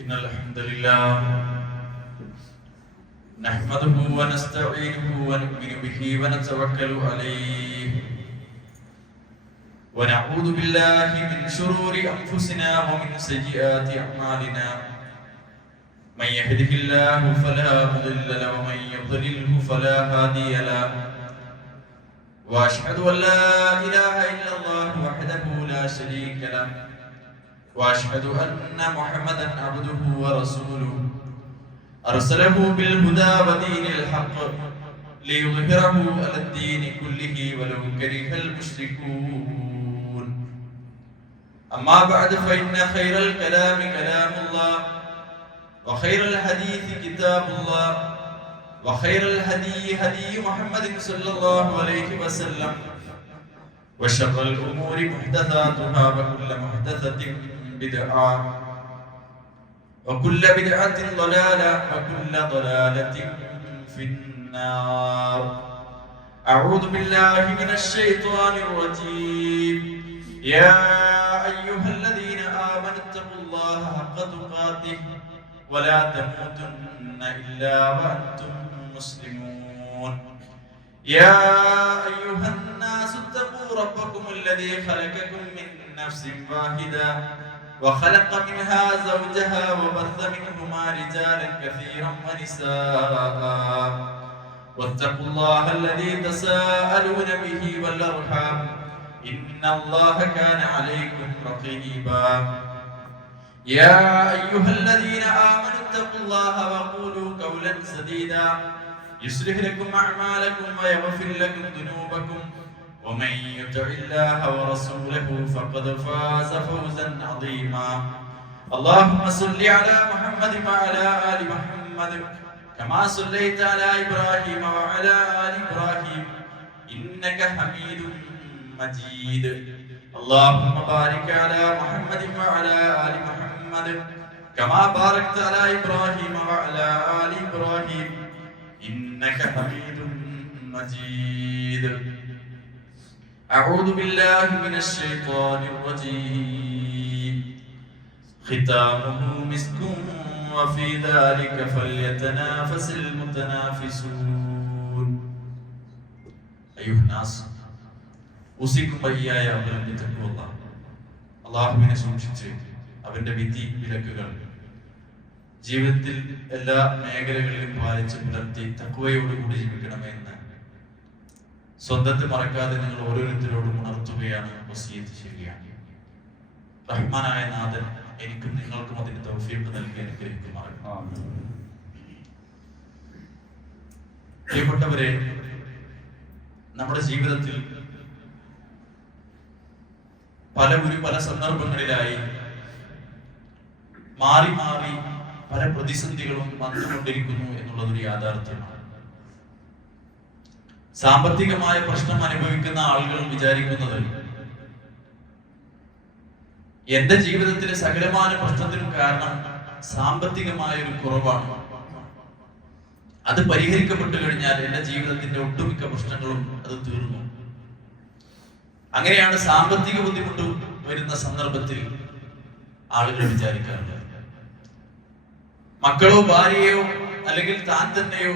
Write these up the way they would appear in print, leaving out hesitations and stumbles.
إن الحمد لله نحمده ونستعينه ونؤمن به ونتوكل عليه ونعوذ بالله من شرور أنفسنا ومن سيئات أعمالنا من يهده الله فلا مضل له ومن يضلله فلا هادي له وأشهد أن لا إله إلا الله وحده لا شريك له وأشهد أن محمدا عبده ورسوله أرسله بالهدى ودين الحق ليظهره على الدين كله ولو كره المشركون أما بعد فإن خير الكلام كلام الله وخير الحديث كتاب الله وخير الهدي هدي محمد صلى الله عليه وسلم وشر الأمور محدثاتها وكل محدثة بدعة وكل بدعة ضلالة وكل ضلالة في النار. أعوذ بالله من الشيطان الرجيم. يا أيها الذين آمنوا اتقوا الله حق تقاته ولا تموتن إلا وأنتم مسلمون. يا أيها الناس اتقوا ربكم الذي خلقكم من نفس واحدة وخلق منها زوجها وبث منهما رجالا كثيرا ونساء واتقوا الله الذي تساءلون به والأرحام إن الله كان عليكم رقيبا. يا أيها الذين آمنوا اتقوا الله وقولوا قولا سديدا يصلح لكم أعمالكم ويغفر لكم ذنوبكم ومن يطع الله ورسوله فقد فاز فوزا عظيما. اللهم صل على محمد وعلى آل محمد كما صليت على إبراهيم وعلى آل إبراهيم إنك حميد مجيد. اللهم بارك على محمد وعلى آل محمد كما باركت على إبراهيم وعلى آل إبراهيم إنك حميد مجيد. أعوذ بالله من الشيطان الرجيم. ختامه مسك وفي ذلك فليتنافس المتنافسون. أيها الناس أوصيكم وإياي أولا بتقوى الله. അല്ലാഹുവിനെ സൂക്ഷിച്ച് അവന്റെ വിധി വിലക്കുകൾ ജീവിതത്തിൽ എല്ലാ മേഖലകളിലും പാലിച്ച് പുലർത്തി തഖ്വയോടുകൂടി ജീവിക്കണമെന്ന് സ്വന്തത്തെ മറക്കാതെ നിങ്ങൾ ഓരോരുത്തരോടും ഉണർത്തുകയാണ്, വസിയത്ത് ചെയ്യുകയാണ്. റഹ്മാനായ നാഥൻ എനിക്കും നിങ്ങൾക്കും അതിന് തൗഫീഖ് നൽകി അനുഗ്രഹിക്കുമാറാകട്ടെ. പ്രിയപ്പെട്ടവരെ, നമ്മുടെ ജീവിതത്തിൽ പല സന്ദർഭങ്ങളിലായി മാറി മാറി പല പ്രതിസന്ധികളും വന്നുകൊണ്ടിരിക്കുന്നു എന്നുള്ളതൊരു യാഥാർത്ഥ്യമാണ്. സാമ്പത്തികമായ പ്രശ്നം അനുഭവിക്കുന്ന ആളുകൾ വിചാരിക്കുന്നത് എന്റെ ജീവിതത്തിലെ സകലമായ പ്രശ്നത്തിനും കാരണം സാമ്പത്തികമായ ഒരു കുറവാണ്, അത് പരിഹരിക്കപ്പെട്ടു കഴിഞ്ഞാൽ എന്റെ ജീവിതത്തിന്റെ ഒട്ടുമിക്ക പ്രശ്നങ്ങളും അത് തീർന്നു. അങ്ങനെയാണ് സാമ്പത്തിക ബുദ്ധിമുട്ട് വരുന്ന സന്ദർഭത്തിൽ ആളുകൾ വിചാരിക്കാറുണ്ട്. മക്കളോ ഭാര്യയോ അല്ലെങ്കിൽ താൻ തന്നെയോ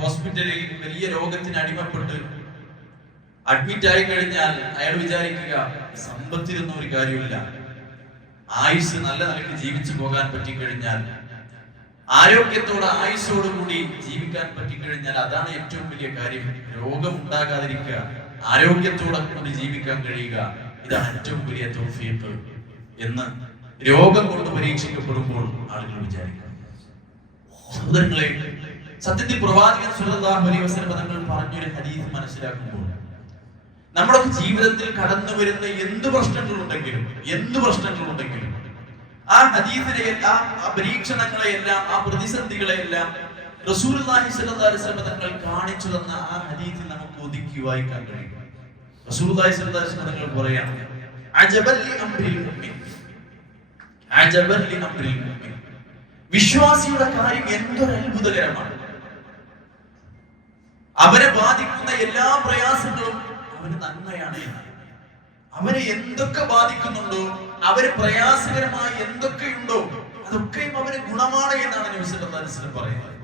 ഹോസ്പിറ്റലിൽ വലിയ രോഗത്തിന് അടിമപ്പെട്ട് അഡ്മിറ്റ് ആയി കഴിഞ്ഞാൽ അയാൾ വിചാരിക്കുക സമ്പത്തിലൊന്നും ഒരു കാര്യമില്ല, ആയുസ് നല്ല നിലയ്ക്ക് ജീവിച്ചു പോകാൻ പറ്റിക്കഴിഞ്ഞാൽ, ആരോഗ്യത്തോടെ ആയുസ്സോടുകൂടി ജീവിക്കാൻ പറ്റിക്കഴിഞ്ഞാൽ അതാണ് ഏറ്റവും വലിയ കാര്യം. രോഗം ഉണ്ടാകാതിരിക്കുക, ആരോഗ്യത്തോടെ കൂടി ജീവിക്കാൻ കഴിയുക, ഇതാണ് ഏറ്റവും വലിയ തൗഫീഖ് എന്ന് രോഗം കൊണ്ട് പരീക്ഷിക്കപ്പെടുമ്പോൾ ആളുകൾ വിചാരിക്കുക. സഹോദരങ്ങളെ, സത്യത്തിൽ പ്രവാചകൻ സല്ലല്ലാഹു അലൈഹി വസല്ലം തങ്ങൾ പറഞ്ഞൊരു ഹദീസ് മനസ്സിലാക്കുമ്പോൾ നമ്മുടെ ജീവിതത്തിൽ കടന്നു വരുന്ന എന്ത് പ്രശ്നങ്ങളുണ്ടെങ്കിലും ആ ഹദീസിനെ എല്ലാം, ആ പരീക്ഷണങ്ങളെ എല്ലാം, ആ പ്രതിസന്ധികളെ എല്ലാം റസൂലുള്ളാഹി സ്വല്ലല്ലാഹു അലൈഹി വസല്ലം തങ്ങൾ കാണിച്ചു തന്ന ആ ഹദീസിൽ നമുക്ക് ഒതുക്കി വായിക്കാൻ കഴിയും. റസൂലുള്ളാഹി സ്വല്ലല്ലാഹു അലൈഹി വസല്ലം തങ്ങൾ പറയാണ്, അജബൽ ലി അംരിൽ മുഅ്മിൻ, അജബൽ ലി അംരിൽ മുഅ്മിൻ, വിശ്വാസിയുടെ കാര്യം എന്തൊരു അത്ഭുതകരമാണ്. അവരെ ബാധിക്കുന്ന എല്ലാ പ്രയാസങ്ങളും അവന് നന്മയാണ്. അവരെ എന്തൊക്കെ ബാധിക്കുന്നുണ്ടോ, അവര് പ്രയാസകരമായി എന്തൊക്കെയുണ്ടോ അതൊക്കെയും അവന് ഗുണമാണ് എന്നാണ് നബി സല്ലല്ലാഹു അലൈഹി വസല്ലം പറയുന്നത്.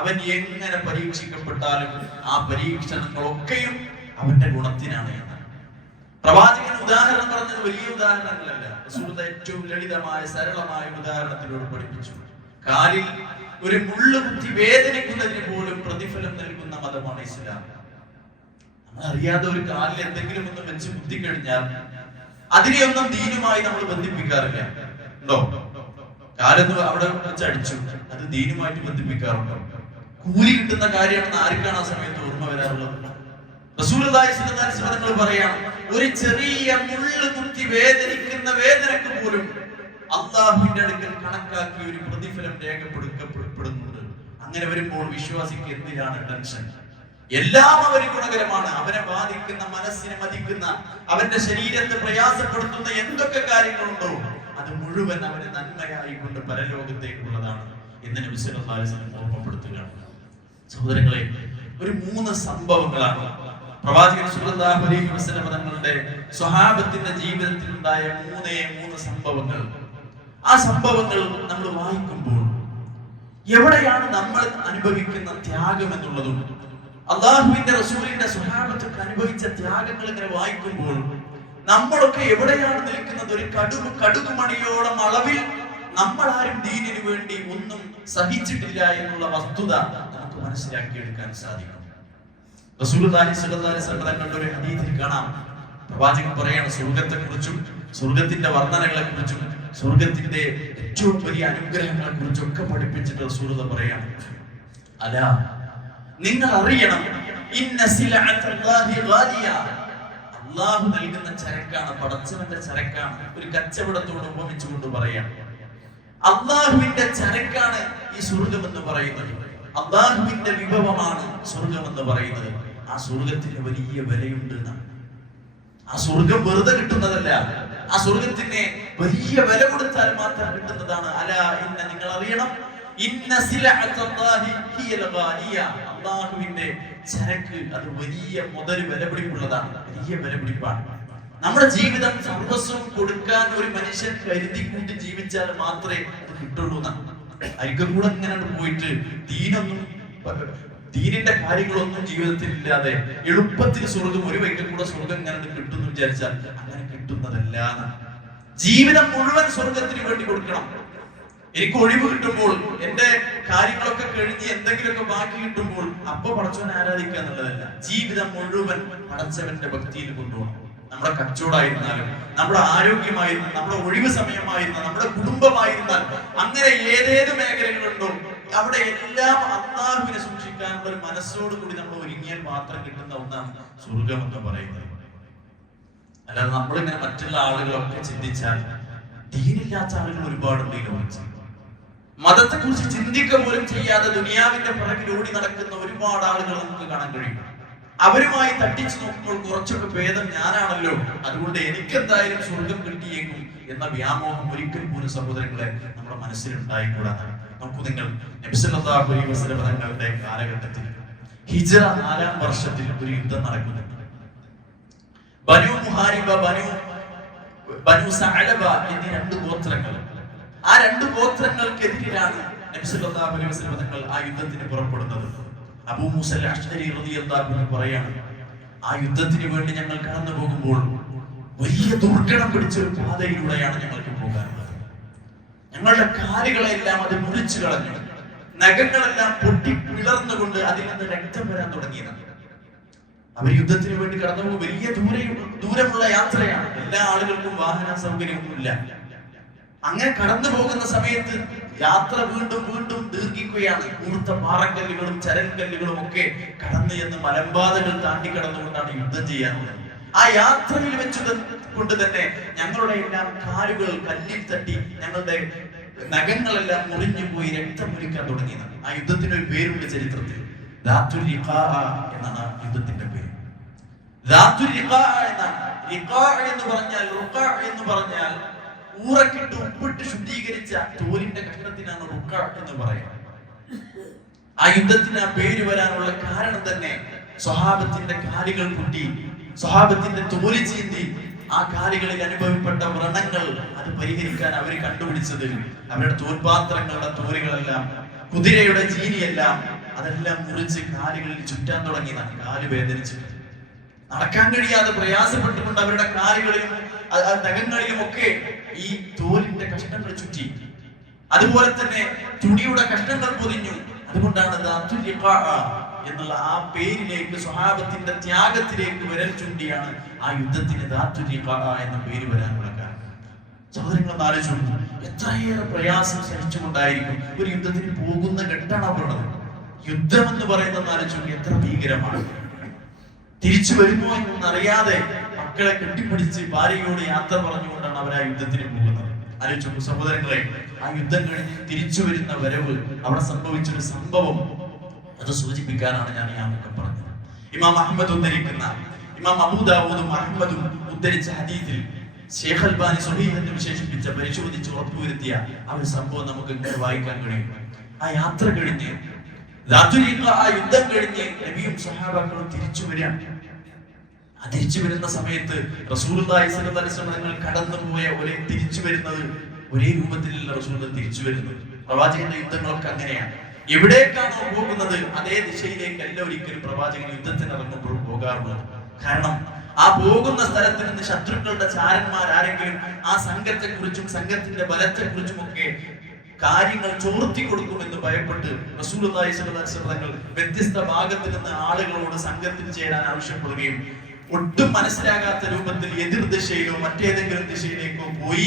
അവൻ എങ്ങനെ പരീക്ഷിക്കപ്പെട്ടാലും ആ പരീക്ഷണങ്ങളൊക്കെയും അവന്റെ ഗുണത്തിനാണ് എന്നാണ്. പ്രവാചകൻ ഉദാഹരണം പറഞ്ഞത് വലിയ ഉദാഹരണങ്ങളല്ല, റസൂൽ ഏറ്റവും ലളിതമായ സരളമായ ഉദാഹരണത്തിലൂടെ പഠിപ്പിച്ചു. കാലിൽ ഒരു മുള്ളു കുത്തി വേദനിക്കുന്നതിന് പോലും പ്രതിഫലം നൽകുന്ന മതമാണ് ഇസ്ലാം. നമ്മൾ അറിയാതെ ഒരു കാലിൽ എന്തെങ്കിലും ഒന്ന് വെച്ച് കുത്തിക്കഴിഞ്ഞാൽ അതിനെയൊന്നും ദീനുമായി നമ്മൾ ബന്ധിപ്പിക്കാറില്ല. ഉണ്ടോ? കാലൊന്ന് അവിടെ വെച്ച് അടിച്ചു, അത് ദീനുമായിട്ട് ബന്ധിപ്പിക്കാറുണ്ടോ? കൂലി കിട്ടുന്ന കാര്യമാണെന്ന് ആർക്കാണ് ആ സമയത്ത് ഓർമ്മ വരാറുള്ളത്? റസൂലുള്ളാഹി സ്വല്ലല്ലാഹു അലൈഹി വസല്ലം പറയാണ്, ഒരു ചെറിയ മുള്ളു കുത്തി വേദനിക്കുന്ന വേദനക്ക് പോലും അള്ളാഹുവിന്റെ അടുക്കൽ കണക്കാക്കി ഒരു പ്രതിഫലം രേഖപ്പെടുത്തപ്പെടുന്നുണ്ട്. അങ്ങനെ വരുമ്പോൾ വിശ്വാസിക്ക് എന്തിനാണ് ടെൻഷൻ? എല്ലാം അവന് ഗുണകരമാണ്. അവനെ ബാധിക്കുന്ന, മനസ്സിനെ മതിക്കുന്ന, അവന്റെ ശരീരത്തെ പ്രയാസപ്പെടുത്തുന്ന എന്തൊക്കെ കാര്യങ്ങളുണ്ടോ അത് മുഴുവൻ അവന് നന്മയായിക്കൊണ്ട് പരലോകത്തേക്കുള്ളതാണ് എന്ന് നബി സല്ലല്ലാഹു അലൈഹി വസല്ലം ഓർമ്മപ്പെടുത്തുകയാണ്. സഹോദരങ്ങളെ, ഒരു 3 സംഭവങ്ങളാണ് പ്രവാചകൻ സല്ലല്ലാഹു അലൈഹി വസല്ലം തങ്ങളുടെ സ്വഹാബത്തിന്റെ ജീവിതത്തിൽ ഉണ്ടായ 3 സംഭവങ്ങൾ. ആ സംഭവങ്ങൾ നമ്മൾ വായിക്കുമ്പോൾ എവിടെയാണ് നമ്മൾ അനുഭവിക്കുന്ന ത്യാഗം എന്നുള്ളതും അള്ളാഹുവിന്റെ റസൂലിന്റെ സ്വഹാബത്തൊക്കെ അനുഭവിച്ച ത്യാഗങ്ങൾ ഇങ്ങനെ വായിക്കുമ്പോൾ നമ്മളൊക്കെ എവിടെയാണ് നിൽക്കുന്നത്? ഒരു കടുകുമണിയോളം അളവിൽ നമ്മൾ ആരും ദീനിനു വേണ്ടി ഒന്നും സഹിച്ചിട്ടില്ല എന്നുള്ള വസ്തുത നമുക്ക് മനസ്സിലാക്കിയെടുക്കാൻ സാധിക്കും. റസൂലുള്ളാഹി സ്വല്ലല്ലാഹു അലൈഹി വസല്ലം തങ്ങളുടെ ഒരു ഹദീസിൽ കാണാം, പ്രവാചകൻ പറയാണ് സ്വർഗ്ഗത്തെക്കുറിച്ചും സ്വർഗ്ഗത്തിന്റെ വർണ്ണനകളെ കുറിച്ചും സ്വർഗ്ഗത്തിന്റെ ഏറ്റവും വലിയ അനുഗ്രഹങ്ങളെ കുറിച്ചും ഒക്കെ പഠിപ്പിച്ചിട്ട് റസൂലുള്ളാഹി പറയാണ്, അല്ല നിങ്ങൾ അറിയണം, ഇന്ന സിലഅത്തല്ലാഹി ഗാലിയ, അല്ലാഹു നൽകുന്ന ചരക്കാണ്, പടച്ചവന്റെ ചരക്കാണ്. ഒരു കച്ചവടത്തോട് ഉപമിച്ചുകൊണ്ട് പറയാം, അല്ലാഹുവിന്റെ ചരക്കാണ് ഈ സ്വർഗ്ഗം എന്ന് പറയുന്നത്. അല്ലാഹുവിന്റെ വിഭവമാണ് സ്വർഗ്ഗം എന്ന് പറയുന്നത്. ആ സ്വർഗ്ഗത്തിന് വലിയ വിലയുണ്ട് എന്നാണ്. ആ സ്വർഗ്ഗം വെറുതെ കിട്ടുന്നതല്ല, ആ സ്വർഗ്ഗത്തിന് വലിയ വില കൊടുത്താൽ മാത്രം കിട്ടുന്നതാണ്. അല ഇന്ന, നിങ്ങൾ അറിയണം, ഇന്ന സിലഅത്തല്ലാഹി ഹിയൽ ഗാലിയ, അല്ലാഹുവിന്റെ ചരക്ക് അത് വലിയ മുതൽ വിലപിടിപ്പുള്ളതാണ്, വലിയ വിലപിടിപ്പാണ്. നമ്മുടെ ജീവിതം സർവസ്വം കൊടുക്കാൻ ഒരു മനുഷ്യൻ കരുതി കൂട്ടി ജീവിച്ചാൽ മാത്രമേ അത് കിട്ടുള്ളൂ എന്നാണ്. അതിൽ കൂടെ ഇങ്ങനെ പോയിട്ട് ദീനിന്റെ കാര്യങ്ങളൊന്നും ജീവിതത്തിൽ ഇല്ലാതെ എളുപ്പത്തിൽ സ്വർഗം, ഒരു വ്യക്തി കൂടെ സ്വർഗം ഇങ്ങനെ കിട്ടുന്നു വിചാരിച്ചാൽ അങ്ങനെ കിട്ടുന്നതല്ല. ജീവിതം മുഴുവൻ സ്വർഗത്തിന് വേണ്ടി കൊടുക്കണം. എനിക്ക് ഒഴിവ് കിട്ടുമ്പോൾ, എന്റെ കാര്യങ്ങളൊക്കെ കഴിഞ്ഞ് എന്തെങ്കിലുമൊക്കെ ബാക്കി കിട്ടുമ്പോൾ അപ്പൊ പടച്ചവനെ ആരാധിക്കുക എന്നുള്ളതല്ല, ജീവിതം മുഴുവൻ പടച്ചവന്റെ ഭക്തിയിൽ കൊണ്ടുപോകണം. നമ്മുടെ കച്ചവടമായിരുന്നാലും, നമ്മുടെ ആരോഗ്യമായിരുന്നാലും, നമ്മുടെ ഒഴിവ് സമയമായിരുന്നാൽ, നമ്മുടെ കുടുംബമായിരുന്നാൽ, അങ്ങനെ ഏതേത് മേഖലകളുണ്ടോ അവിടെ എല്ലാം അല്ലാഹുവിനെ സൂക്ഷിക്കാനുള്ള ഒരു മനസ്സോടുകൂടി നമ്മൾ ഒരുങ്ങിയാൽ മാത്രം കിട്ടുന്ന ഒന്നാണ് സ്വർഗം എന്ന് പറയുന്നത്. അല്ലാതെ നമ്മളിങ്ങനെ മറ്റുള്ള ആളുകളൊക്കെ ചിന്തിച്ചാൽ, ദീനില്ലാത്ത ആളുകൾ ഒരുപാടുണ്ട് ഈ ലോകത്ത്. മതത്തെ കുറിച്ച് ചിന്തിക്കുക പോലും ചെയ്യാതെ ദുനിയാവിന്റെ പിറകിൽ ഓടി നടക്കുന്ന ഒരുപാട് ആളുകൾ നമുക്ക് കാണാൻ കഴിയും. അവരുമായി തട്ടിച്ചു നോക്കുമ്പോൾ കുറച്ചൊക്കെ ഭേദം ഞാനാണല്ലോ, അതുകൊണ്ട് എനിക്കെന്തായാലും സ്വർഗം കിട്ടിയേക്കും എന്ന വ്യാമോഹം ഒരിക്കൽ പോലും സഹോദരങ്ങളെ നമ്മുടെ മനസ്സിൽ ഉണ്ടായിക്കൂടാതെ. നമുക്ക് നിങ്ങൾ നബി സല്ലല്ലാഹു അലൈഹി വസല്ലം തങ്ങളുടെ കാലഘട്ടത്തിൽ ഹിജ്റ 4-ാം വർഷത്തിൽ ഒരു യുദ്ധം നടക്കുന്നുണ്ട്. ബനു മുഹാരിബ, ബനു സഅലബ എന്നീ 2 ഗോത്രങ്ങൾ. ആ 2 ഗോത്രങ്ങൾക്കെതിരെയാണ് നബി സല്ലല്ലാഹു അലൈഹി വസല്ലം തങ്ങൾ ആ യുദ്ധത്തിന് പുറപ്പെടുന്നത്. അബൂ മൂസ അൽ-അശ്അരി റളിയല്ലാഹു അൻഹു പറയാണ്, ആ യുദ്ധത്തിന് വേണ്ടി ഞങ്ങൾ കടന്നു പോകുമ്പോൾ വലിയ ദുർഘടം പിടിച്ച ഒരു പാതയിലൂടെയാണ് ഞങ്ങൾക്ക് പോകാനുള്ളത്. ഞങ്ങളുടെ കാലുകളെല്ലാം അത് മുറിച്ചു കളഞ്ഞു, നഖങ്ങളെല്ലാം പൊട്ടി പിളർന്നുകൊണ്ട് അതിൽ നിന്ന് രക്തം വരാൻ തുടങ്ങിയതാണ്. അവർ യുദ്ധത്തിന് വേണ്ടി കടന്നു പോകുമ്പോൾ വലിയ ദൂരമുള്ള യാത്രയാണ്, എല്ലാ ആളുകൾക്കും വാഹന സൗകര്യമൊന്നുമില്ല. അങ്ങനെ കടന്നു പോകുന്ന സമയത്ത് യാത്ര വീണ്ടും വീണ്ടും ദീർഘിക്കുകയാണ്. കൂർത്ത പാറക്കല്ലുകളും ചരൽക്കല്ലുകളും ഒക്കെ കടന്നു ചെന്ന് മലമ്പാതകൾ താണ്ടി കടന്നുകൊണ്ടാണ് യുദ്ധം ചെയ്യാനുള്ളത്. ആ യാത്രയിൽ വെച്ചുകൊണ്ട് തന്നെ ഞങ്ങളുടെ എല്ലാം കാലുകൾ കല്ലിൽ തട്ടി ഞങ്ങളുടെ നഖങ്ങളെല്ലാം മുറിഞ്ഞു പോയി രക്തം ഒലിക്കാൻ തുടങ്ങിയതാണ്. ആ യുദ്ധത്തിന് ഒരു പേരുണ്ട് ചരിത്രത്തിൽ, ദാത്തുൽ റിഖാ എന്നാണ് യുദ്ധത്തിന്റെ പേര്. ദാത്തുൽ റിഖാ എന്നാണ്. റിഖാ എന്ന് പറഞ്ഞാൽ, റുഖാ എന്ന് പറഞ്ഞാൽ ഊറക്കിട്ട് ഉപ്പിട്ട് ശുദ്ധീകരിച്ച തോലിന്റെ കഷ്ണത്തിനാണ് റുഖാ എന്ന് പറയുന്നത്. ആ യുദ്ധത്തിന് ആ പേര് വരാനുള്ള കാരണം തന്നെ സ്വഹാബത്തിന്റെ കാലുകൾ പൊട്ടി, സ്വഹാബത്തിന്റെ തോല് ചീന്തി ആ കാലുകളിൽ അനുഭവപ്പെട്ട വ്രണങ്ങൾ അത് പരിഹരിക്കാൻ അവർ കണ്ടുപിടിച്ചത് അവരുടെ തോൽപാത്രങ്ങളുടെ തോലുകളെല്ലാം കുതിരയുടെ ജീനിയെല്ലാം അതെല്ലാം മുറിച്ച് കാലുകളിൽ ചുറ്റാൻ തുടങ്ങിയതാണ്. കാല് വേദനിച്ചിട്ട് നടക്കാൻ കഴിയാതെ പ്രയാസപ്പെട്ടുകൊണ്ട് അവരുടെ കാലുകളിലും നഖങ്ങളിലും ഒക്കെ ഈ തോലിന്റെ കഷ്ണങ്ങൾ ചുറ്റി. അതുപോലെ തന്നെ തുണിയുടെ കഷ്ണങ്ങൾ പൊതിഞ്ഞു. അതുകൊണ്ടാണ് എന്നുള്ള ആ പേരിലേക്ക് സ്വഹാബത്തിന്റെ ത്യാഗത്തിലേക്ക് വിരൽ ചൂണ്ടിയാണ് ആ യുദ്ധത്തിന് എന്ന പേര് വരാനുള്ള കാരണം. സഹോദരങ്ങൾ ആലോചിച്ചു, എത്രയേറെ പ്രയാസം സഹിച്ചുകൊണ്ടായിരിക്കും ഒരു യുദ്ധത്തിന് പോകുന്ന ഘട്ടമാണ്. യുദ്ധം എന്ന് പറയുന്നത് ആലോചിച്ചു എത്ര ഭീകരമാണ്. തിരിച്ചു വരുമോ എന്നറിയാതെ മക്കളെ കെട്ടിപ്പിടിച്ച് ഭാര്യയോട് യാത്ര പറഞ്ഞുകൊണ്ടാണ് അവർ ആ യുദ്ധത്തിന് പോകുന്നത്. ആലോചിച്ചു സഹോദരങ്ങളെ, ആ യുദ്ധം കഴിഞ്ഞ് തിരിച്ചു വരുന്ന വരവ് അവിടെ സംഭവിച്ചൊരു സംഭവം അത് സൂചിപ്പിക്കാനാണ് ഞാൻ ഈ ആമുഖം പറഞ്ഞത്. ഇമാം അഹ്മദ് ഉദ്ധരിക്കുന്ന, ഇമാം അബൂ ദാവൂദും അഹ്മദും ഉദ്ധരിച്ച ഹദീസിൽ ശൈഖ് അൽബാനി സ്വഹീഹ് എന്ന് വിശേഷിപ്പിച്ച പരിശോധിച്ച് ഉറപ്പുവരുത്തിയ ആ ഒരു സംഭവം നമുക്ക് ഇങ്ങനെ വായിക്കാൻ കഴിയും. ആ യാത്ര കഴിഞ്ഞ് ആ യുദ്ധം കഴിഞ്ഞ് നബിയും സ്വഹാബാക്കളും തിരിച്ചു വരികയാണ്. ആ തിരിച്ചു വരുന്ന സമയത്ത് റസൂലുള്ളാഹി സ്വല്ലല്ലാഹു അലൈഹി വസല്ലം തങ്ങൾ കടന്നുപോയ പോലെ തിരിച്ചു വരുന്നത് ഒരേ രൂപത്തിലല്ല റസൂൽ തിരിച്ചു വരുന്നത്. പ്രവാചകന്റെ യുദ്ധങ്ങളൊക്കെ അങ്ങനെയാണ്. എവിടേക്കാണോ പോകുന്നത് അതേ ദിശയിലേക്കല്ല ഒരിക്കലും പ്രവാചകൻ യുദ്ധത്തിന് ഇറങ്ങുമ്പോൾ പോകാറുള്ളത്. കാരണം ആ പോകുന്ന സ്ഥലത്ത് നിന്ന് ശത്രുക്കളുടെ ചാരന്മാർ ആരെങ്കിലും ആ സംഘത്തെ കുറിച്ചും സംഘത്തിന്റെ ബലത്തെ കുറിച്ചും ഒക്കെ കാര്യങ്ങൾ ചോർത്തി കൊടുക്കുമെന്ന് ഭയപ്പെട്ട് റസൂലുള്ളാഹി സ്വല്ലല്ലാഹു അലൈഹി വസല്ലം തങ്ങൾ വ്യത്യസ്ത ഭാഗത്തിൽ നിന്ന് ആളുകളോട് സംഘത്തിൽ ചേരാൻ ആവശ്യപ്പെടുകയും ഒട്ടും മനസ്സിലാകാത്ത രൂപത്തിൽ എതിർ ദിശയിലോ മറ്റേതെങ്കിലും ദിശയിലേക്കോ പോയി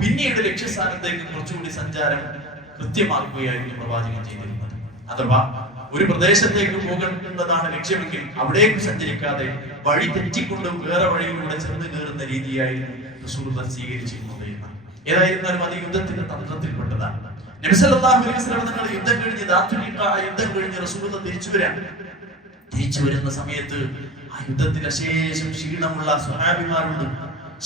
പിന്നീട് ലക്ഷ്യസ്ഥാനത്തേക്ക് കുറച്ചുകൂടി സഞ്ചാരം കൃത്യമാക്കുകയായിരുന്നു പ്രവാചകൻ ചെയ്തിരുന്നത്. അഥവാ ഒരു പ്രദേശത്തേക്ക് പോകേണ്ടതാണ് ലക്ഷ്യമെങ്കിൽ അവിടേക്ക് സഞ്ചരിക്കാതെ വഴി തെറ്റിക്കൊണ്ട് വേറെ വഴിയിലൂടെ ചെന്ന് കയറുന്ന രീതിയായിരുന്നു റസൂലുള്ളാഹി സ്വീകരിച്ചിരുന്നത്. ഏതായിരുന്നാലും അത് യുദ്ധത്തിന്റെ തന്ത്രത്തിൽപ്പെട്ടതാണ്. നബി സല്ലല്ലാഹു അലൈഹി വസല്ലം തങ്ങൾ യുദ്ധം കഴിഞ്ഞ് റസൂലുള്ളാഹി തിരിച്ചു വരുന്ന സമയത്ത് ആ യുദ്ധത്തിൽ അശേഷം ക്ഷീണമുള്ള സ്വഹാബിമാരുണ്ട്,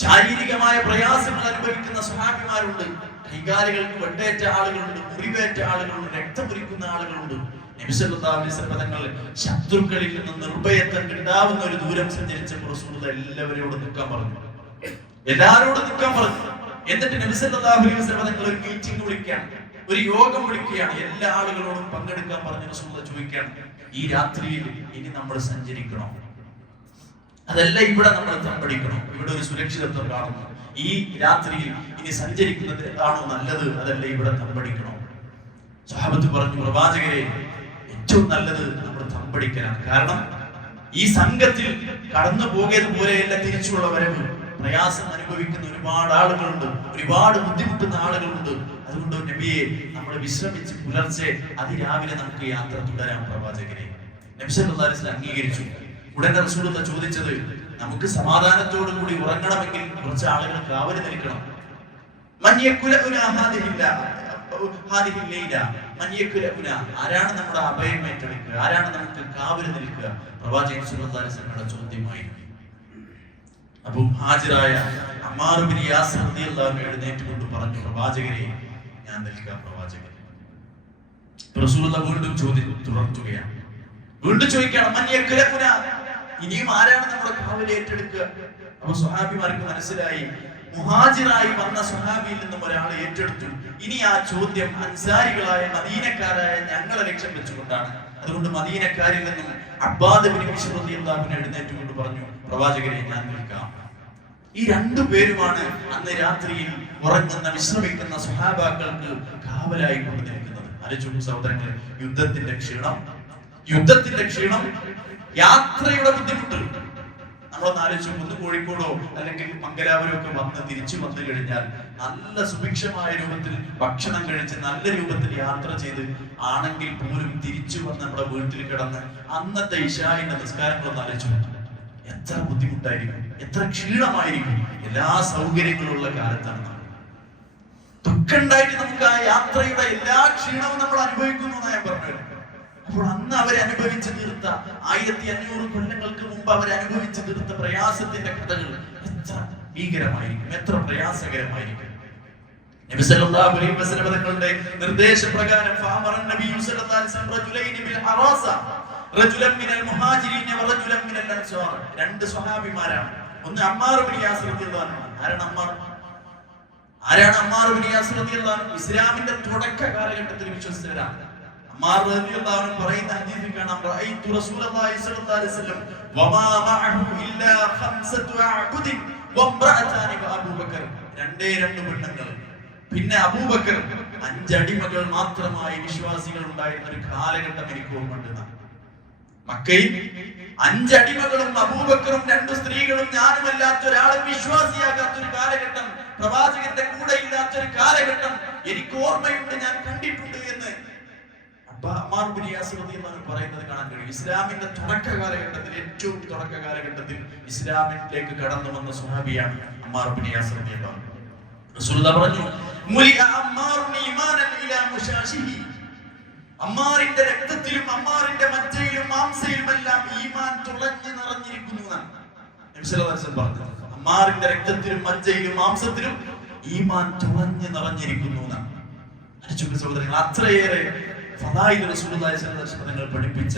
ശാരീരികമായ പ്രയാസങ്ങൾ അനുഭവിക്കുന്ന സ്വഹാബിമാരുണ്ട്, കൈകാലുകൾക്ക് വെട്ടേറ്റ ആളുകളുണ്ട്, മുറിവേറ്റ ആളുകളുണ്ട്, രക്തമൊലിക്കുന്ന ആളുകളുണ്ട്. നബി സല്ലല്ലാഹു അലൈഹി വസല്ലം തങ്ങൾ ശത്രുക്കളിൽ നിന്ന് നിർഭയത്വം കിട്ടാവുന്ന ഒരു ദൂരം സഞ്ചരിച്ചപ്പോൾ റസൂലുള്ളാഹി എല്ലാവരോടും നിൽക്കാൻ പറഞ്ഞു, എല്ലാവരോടും നിൽക്കാൻ പറഞ്ഞു. എന്നിട്ട് നബി സല്ലല്ലാഹു അലൈഹി വസല്ലം തങ്ങൾ ഒരു മീറ്റിംഗ് വിളിക്കുകയാണ്, ഒരു യോഗം വിളിക്കുകയാണ്. എല്ലാ ആളുകളോടും പങ്കെടുക്കാൻ പറഞ്ഞ റസൂലുള്ളാഹി ചോദിക്കുകയാണ്, ഈ രാത്രിയിൽ ഇനി നമ്മൾ സഞ്ചരിക്കണോ, അതല്ല ഇവിടെ നമ്മൾ തമ്പടിക്കണോ? ഇവിടെ ഒരു സുരക്ഷിതത്വം കാണുന്നു. ഈ രാത്രിയിൽ ഇനി സഞ്ചരിക്കുന്നത് ആണോ നല്ലത്, അതല്ല ഇവിടെ തമ്പടിക്കണോ? സ്വഹാബത്ത് പറഞ്ഞു, പ്രവാചകരെ, ഏറ്റവും നല്ലത് നമ്മൾ തമ്പടിക്കലാണ്. കാരണം ഈ സംഘത്തിൽ കടന്നു പോകിയതുപോലെയല്ല തിരിച്ചുള്ള വരവ്. പ്രയാസം അനുഭവിക്കുന്ന ഒരുപാട് ആളുകളുണ്ട്, ഒരുപാട് ബുദ്ധിമുട്ടുന്ന ആളുകളുണ്ട്. അതുകൊണ്ട് നബിയെ, നമ്മൾ വിശ്രമിച്ച് പുലർച്ചെ അതിരാവിലെ നമുക്ക് യാത്ര തുടരാം പ്രവാചകരെ. നബി സല്ലല്ലാഹു അലൈഹി വസല്ലം അംഗീകരിച്ചു. ഉടനെ റസൂലുള്ളാഹി ചോദിച്ചത്, നമുക്ക് സമാധാനത്തോടു കൂടി ഉറങ്ങണമെങ്കിൽ കുറച്ച് ആളുകൾ കാവല് നിൽക്കണം. ആരാണ് നമ്മുടെ അഭയം ഏറ്റെടുക്കുക, ആരാണ് നമുക്ക് കാവല് നിൽക്കുക? പ്രവാചകൻ സല്ലല്ലാഹു അലൈഹി വസല്ലമയുടെ ചോദ്യമായിരുന്നു. അബൂ ഹാജിറായ അമ്മാർ ബിൻ യാസിർ റളിയല്ലാഹു അൻഹു എഴുന്നേറ്റുകൊണ്ട് പറഞ്ഞു, പ്രവാചകരെ, ഞാൻ നിൽക്കാം പ്രവാചകരെ. റസൂലുള്ളാഹി വീണ്ടും തുടർത്തുകയാണ്, വീണ്ടും ചോദിക്കുകയാണ്, ഇനിയും ആരാണ് നമ്മുടെ കാവല് ഏറ്റെടുക്കുക? അപ്പൊ സ്വഹാബിമാർക്ക് മനസ്സിലായി, മുഹാജിറായി വന്ന സ്വഹാബിയിൽ നിന്നും ഒരാൾ ഏറ്റെടുത്തു. ഇനി ആ ചോദ്യം അൻസാരികളായ മദീനക്കാരായ ഞങ്ങളെ ലക്ഷ്യം വെച്ചുകൊണ്ടാണ്. അതുകൊണ്ട് മദീനക്കാരിൽ നിന്നും അബ്ബാദ് ബിൻ ബിശ്ർ റളിയല്ലാഹു അൻഹു എഴുന്നേറ്റുകൊണ്ട് പറഞ്ഞു, പ്രവാചകരെ, ഞാൻ നിൽക്കാം. ഈ രണ്ടുപേരുമാണ് അന്ന് രാത്രിയിൽ ഉറങ്ങുന്ന വിശ്രമിക്കുന്ന സ്വഹാബാക്കൾക്ക് കാവലായി കൊണ്ട് നിൽക്കുന്നത്. ആലോചിച്ചു സഹോദരങ്ങളെ, യുദ്ധത്തിന്റെ ക്ഷീണം, യാത്രയുടെ ബുദ്ധിമുട്ട്. നമ്മളൊന്ന് ആലോചിച്ചു, ഒന്ന് കോഴിക്കോടോ അല്ലെങ്കിൽ മംഗലാപുരം ഒക്കെ തിരിച്ചു വന്നു കഴിഞ്ഞാൽ നല്ല സുഭിക്ഷമായ രൂപത്തിൽ ഭക്ഷണം കഴിച്ച് നല്ല രൂപത്തിൽ യാത്ര ചെയ്ത് ആണെങ്കിൽ പോലും തിരിച്ചു വന്ന് നമ്മുടെ വീട്ടിൽ കിടന്ന് അന്നത്തെ ഇശാഇന്റെ നിസ്കാരങ്ങളൊന്ന് ആലോചിച്ചു, എത്ര ബുദ്ധിമുട്ടായിരിക്കും, എത്ര ക്ഷീണമായിരിക്കും. എല്ലാ സൗകര്യങ്ങളുള്ള കാലത്താണ് ദുഃഖമുണ്ടായിട്ട് നമുക്ക് ആ യാത്രയുടെ എല്ലാ ക്ഷീണവും നമ്മൾ അനുഭവിക്കുന്നു എന്നാണ് ഞാൻ പറഞ്ഞത്. അപ്പോൾ അന്ന് അവരെ അനുഭവിച്ചു തീർത്ത 1500 കൊല്ലങ്ങൾക്ക് മുമ്പ് അവരനുഭവിച്ചു തീർത്ത പ്രയാസത്തിന്റെ കഥകൾ എത്ര ഭീകരമായിരിക്കും, എത്ര പ്രയാസകരമായിരിക്കും. നബി സല്ലല്ലാഹു അലൈഹി വസല്ലം തങ്ങളുടെ നിർദ്ദേശപ്രകാരം ഫഅമറൻ നബി സല്ലല്ലാഹു അലൈഹി വസല്ലം റജുലൈനി ബിൽ ഹറാസ റജുലൻ മിനൽ മുഹാജിരീൻ വറജുലൻ മിനൽ അൻസാർ. രണ്ട് സ്വഹാബിമാരാണ്, ഒന്ന് അമ്മാർ ഇബ്നു യാസിർ റളിയല്ലാഹു അൻഹു. ആരാണ് അമ്മാർ ഇബ്നു യാസിർ റളിയല്ലാഹു അൻഹു? ഇസ്ലാമിന്റെ തുടക്ക കാലഘട്ടത്തിൽ വിശ്വസിച്ചവരാണ്. അമ്മാർ റളിയല്ലാഹു അൻഹു പറയുന്ന ഹദീസിൽ കാണാം, റഅയ്തു റസൂലുള്ളാഹി സ്വല്ലല്ലാഹു അലൈഹി വസല്ലം വമാ മഅഹു ഇല്ലാ ഖംസതു അഅഖുദിൻ വംറഅതാനി വഅബൂബക്കർ. രണ്ടേ രണ്ട് പെണ്ണുങ്ങൾ, പിന്നെ അബൂബക്കർ. 5 അടിമകൾ മാത്രമായി വിശ്വാസികൾ ഉണ്ടായിരുന്ന ഒരു കാലഘട്ടം എനിക്ക് ഓർമ്മയുണ്ട്. മക്കയിൽ 5 അടിമകളും അബൂബക്കറും 2 സ്ത്രീകളും ഞാനുമല്ലാത്ത ഒരാളും വിശ്വാസിയാകാത്ത ഒരു കാലഘട്ടം, പ്രവാചകന്റെ കൂടെ ഇല്ലാത്ത ഒരു കാലഘട്ടം എനിക്ക് ഓർമ്മയുണ്ട്, ഞാൻ കണ്ടിട്ടുണ്ട് എന്ന് അമ്മാർ ഇബ്നു യാസിർ റളിയല്ലാഹു അൻഹു പറയുന്നത് കാണാൻ കഴിയും. ഇസ്ലാമിന്റെ തുടക്ക കാലഘട്ടത്തിൽ, ഏറ്റവും തുടക്ക കാലഘട്ടത്തിൽ ഇസ്ലാമിലേക്ക് കടന്നു വന്ന സ്വഹാബിയാണ് അമ്മാർ ഇബ്നു യാസിർ റളിയല്ലാഹു അൻഹു. റസൂലുള്ളാഹി പറഞ്ഞു, മുലിഅ അമ്മാറുൻ ഈമാനൻ ഇലാ മുശാശിഹി. അമ്മാറിന്റെ രക്തത്തിലും അമ്മാറിന്റെ മജ്ജയിലും മാംസയിലുമെല്ലാം ഈമാൻ തുളഞ്ഞു നിറഞ്ഞിരിക്കുന്നു എന്നാണ് നബി സല്ലല്ലാഹു അലൈഹി വസല്ലം പറഞ്ഞത്. അമ്മാറിന്റെ രക്തത്തിലും മജ്ജയിലും മാംസത്തിലും ഈമാൻ തുളഞ്ഞു നിറഞ്ഞിരിക്കുന്നു എന്നാണ്. സഹോദരങ്ങൾ, അത്രയേറെ ഫളായിൽ റസൂലുള്ളാഹി സ്വല്ലല്ലാഹു അലൈഹി വസല്ലം തങ്ങൾ പഠിപ്പിച്ച